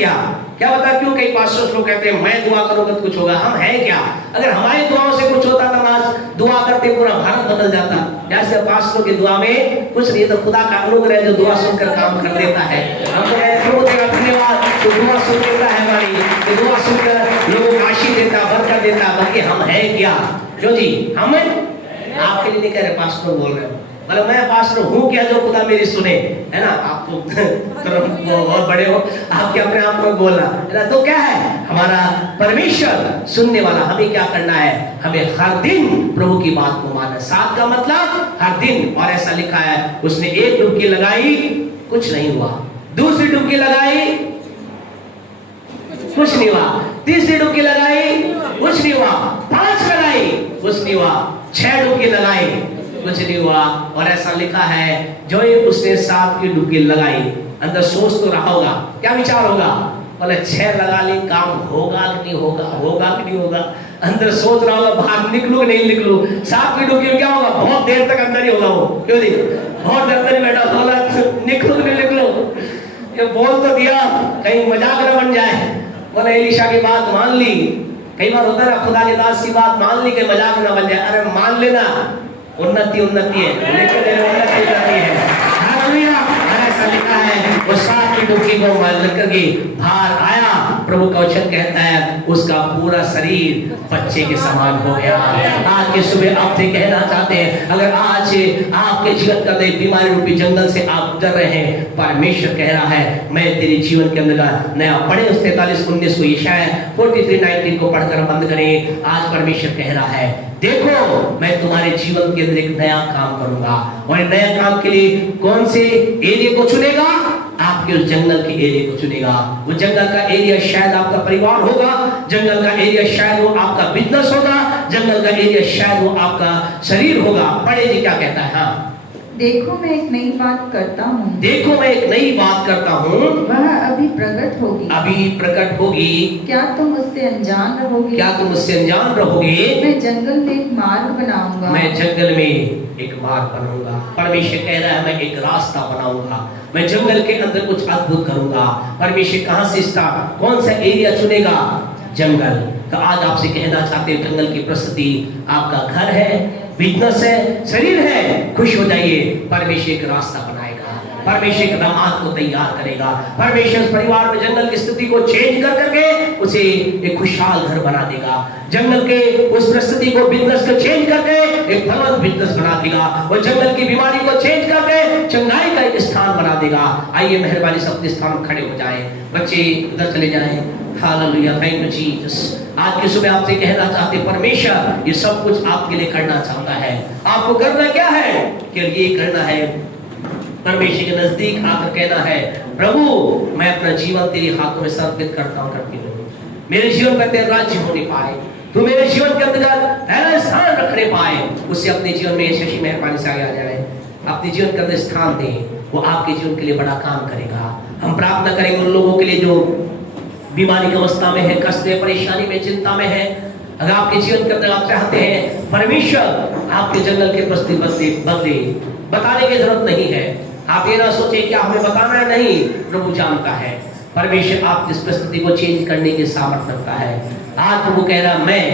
क्या बता, क्यों कई पास्टर्स लोग कहते हैं मैं दुआ करूंगा तो कुछ होगा। हम हैं क्या? अगर हमारी दुआओं से कुछ होता तो आज दुआ करते पूरा भारत बदल जाता। जैसे पास्टरों की दुआ में कुछ नहीं, तो खुदा का अनुग्रह जो दुआ सुनकर काम कर देता है। हम धन्यवाद, तो दुआ सुन देता है हमारी, तो दुआ सुनकर लोगों को आशीष देता, बरकत देता। बाकी हम हैं क्या? जो जी हम आपके लिए नहीं कह रहे, पास्टर बोल रहे हो, मतलब मैं पास्टर हूँ क्या जो खुदा मेरी सुने, है ना? आप तो बहुत बड़े हो, आपके अपने आप को बोलना है ना। तो क्या है, हमारा परमेश्वर सुनने वाला। हमें क्या करना है? हमें हर दिन प्रभु की बात को मानना। साथ का मतलब हर दिन। और ऐसा लिखा है, उसने एक डुबकी लगाई, कुछ नहीं हुआ। दूसरी डुबकी लगाई, कुछ नहीं हुआ। तीसरी डुबकी लगाई, कुछ नहीं हुआ। 5 लगाई, कुछ नहीं हुआ। 6 डुबकी लगाई, कुछ नहीं हुआ। और ऐसा लिखा है, जो उसने 7 की डुबकी लगाई, अंदर सोच तो रहा होगा, क्या विचार होगा? बोले 6 लगा ली, काम होगा कि नहीं होगा, होगा कि नहीं होगा। अंदर सोच रहा होगा, बाहर निकलूं कि नहीं निकलूं। 7 की डुबकी में क्या होगा? बहुत देर तक अंदर ही होगा वो, क्यों नहीं? बहुत देर तक बैठा बोला निकलूं कि नहीं निकलूं। ये बोल तो दिया, कहीं मजाक न बन जाए। बोले एलीशा की बात मान ली। कई बार होता है ना, खुदा के दास की बात मान ली कि मजाक न बन जाए। अरे मान लेना, उन्नति है, लेकिन उन्नति है। हालेलुया। ऐसा लिखा है, वो 7 की डुबकी को करके बाहर आया। प्रभु का वचन कहता है, उसका पूरा शरीर बच्चे के समान हो गया। आज के सुबह आपसे कहना चाहते हैं, अगर आज आपके जीवन का नई बीमारी रूपी जंगल से आप गुजर रहे हैं, परमेश्वर कह रहा है, मैं तेरे जीवन के अंदर नया। पढ़े 43:19 को, यशायाह 43:19 को पढ़कर बंद करें। आज परमेश्वर कह रहा है, देखो मैं तुम्हारे जीवन के अंदर एक नया काम करूंगा। और नया काम के लिए कौन से एरिया को चुनेगा? आपके उस जंगल के एरिया को चुनेगा। वो जंगल का एरिया शायद आपका परिवार होगा, जंगल का एरिया शायद वो आपका बिजनेस होगा, जंगल का एरिया शायद वो आपका शरीर होगा। पढ़े जी क्या कहता है? हाँ, देखो मैं एक नई बात करता हूँ, देखो मैं एक नई बात करता हूँ, वह अभी प्रकट होगी, अभी प्रकट होगी। क्या तुम उससे अनजान रहोगे? क्या तुम उससे अनजान रहोगे? मैं जंगल में एक मार्ग बनाऊंगा, मैं जंगल में एक मार्ग बनाऊंगा। परमेश्वर कह रहा है, मैं एक रास्ता बनाऊंगा, मैं जंगल के अंदर कुछ अद्भुत करूंगा। परमेश्वर कहां से स्टार्ट, कौन सा एरिया चुनेगा? जंगल। तो आज आपसे कहना चाहते हैं, जंगल की परिस्थिति आपका घर है, बिजनेस है, शरीर है, खुश हो जाइए। परमेश्वर एक रास्ता बनाएगा, परमेश्वर एक दामाद को तैयार करेगा। परमेश्वर परिवार में जंगल की स्थिति को चेंज कर करके उसे एक खुशहाल घर बना देगा। जंगल के उस परिस्थिति को, बिजनेस को चेंज करके एक फलवंत बिजनेस बना देगा। और जंगल की बीमारी को चेंज करके चंगाई का एक स्थान बना देगा। आइए मेहरबानी से अपने स्थान खड़े हो जाएं, बच्चे उधर चले जाएं। Hallelujah, thank you Jesus. आज की सुबह आपसे कहना चाहते, परमेश्वर ये सब कुछ आपके लिए करना चाहता है। आपको करना क्या है? कि ये करना है, परमेश्वर के नजदीक आकर कहना है, प्रभु मैं अपना जीवन तेरे हाथों में समर्पित करता हूँ, करती हूँ। मेरे जीवन में तेरा राज्य होने पाए, तू मेरे जीवन के अंदर पहला स्थान रखने पाए। उससे अपने जीवन में शशि मेहरबानी से आगे आ जाए, अपने जीवन के अंदर स्थान दे। वो आपके जीवन के लिए बड़ा काम करेगा। हम प्रार्थना करेंगे उन लोगों के लिए जो बीमारी की अवस्था में है, कष्ट में, परेशानी में, चिंता में है। अगर आपके जीवन के अंदर आप चाहते हैं परमेश्वर आपके जंगल के परिस्थिति बदले, बताने की जरूरत नहीं है। आप ये ना सोचे क्या हमें बताना है, नहीं, प्रभु जानता है। परमेश्वर आपकी इस परिस्थिति को चेंज करने की सामर्थ्य रखता है। आज प्रभु कह रहा, मैं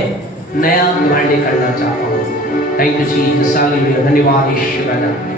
नया निर्णय करना चाहता हूँ। थैंक यू जीसस, हालेलुया, धन्यवाद ईश्वर।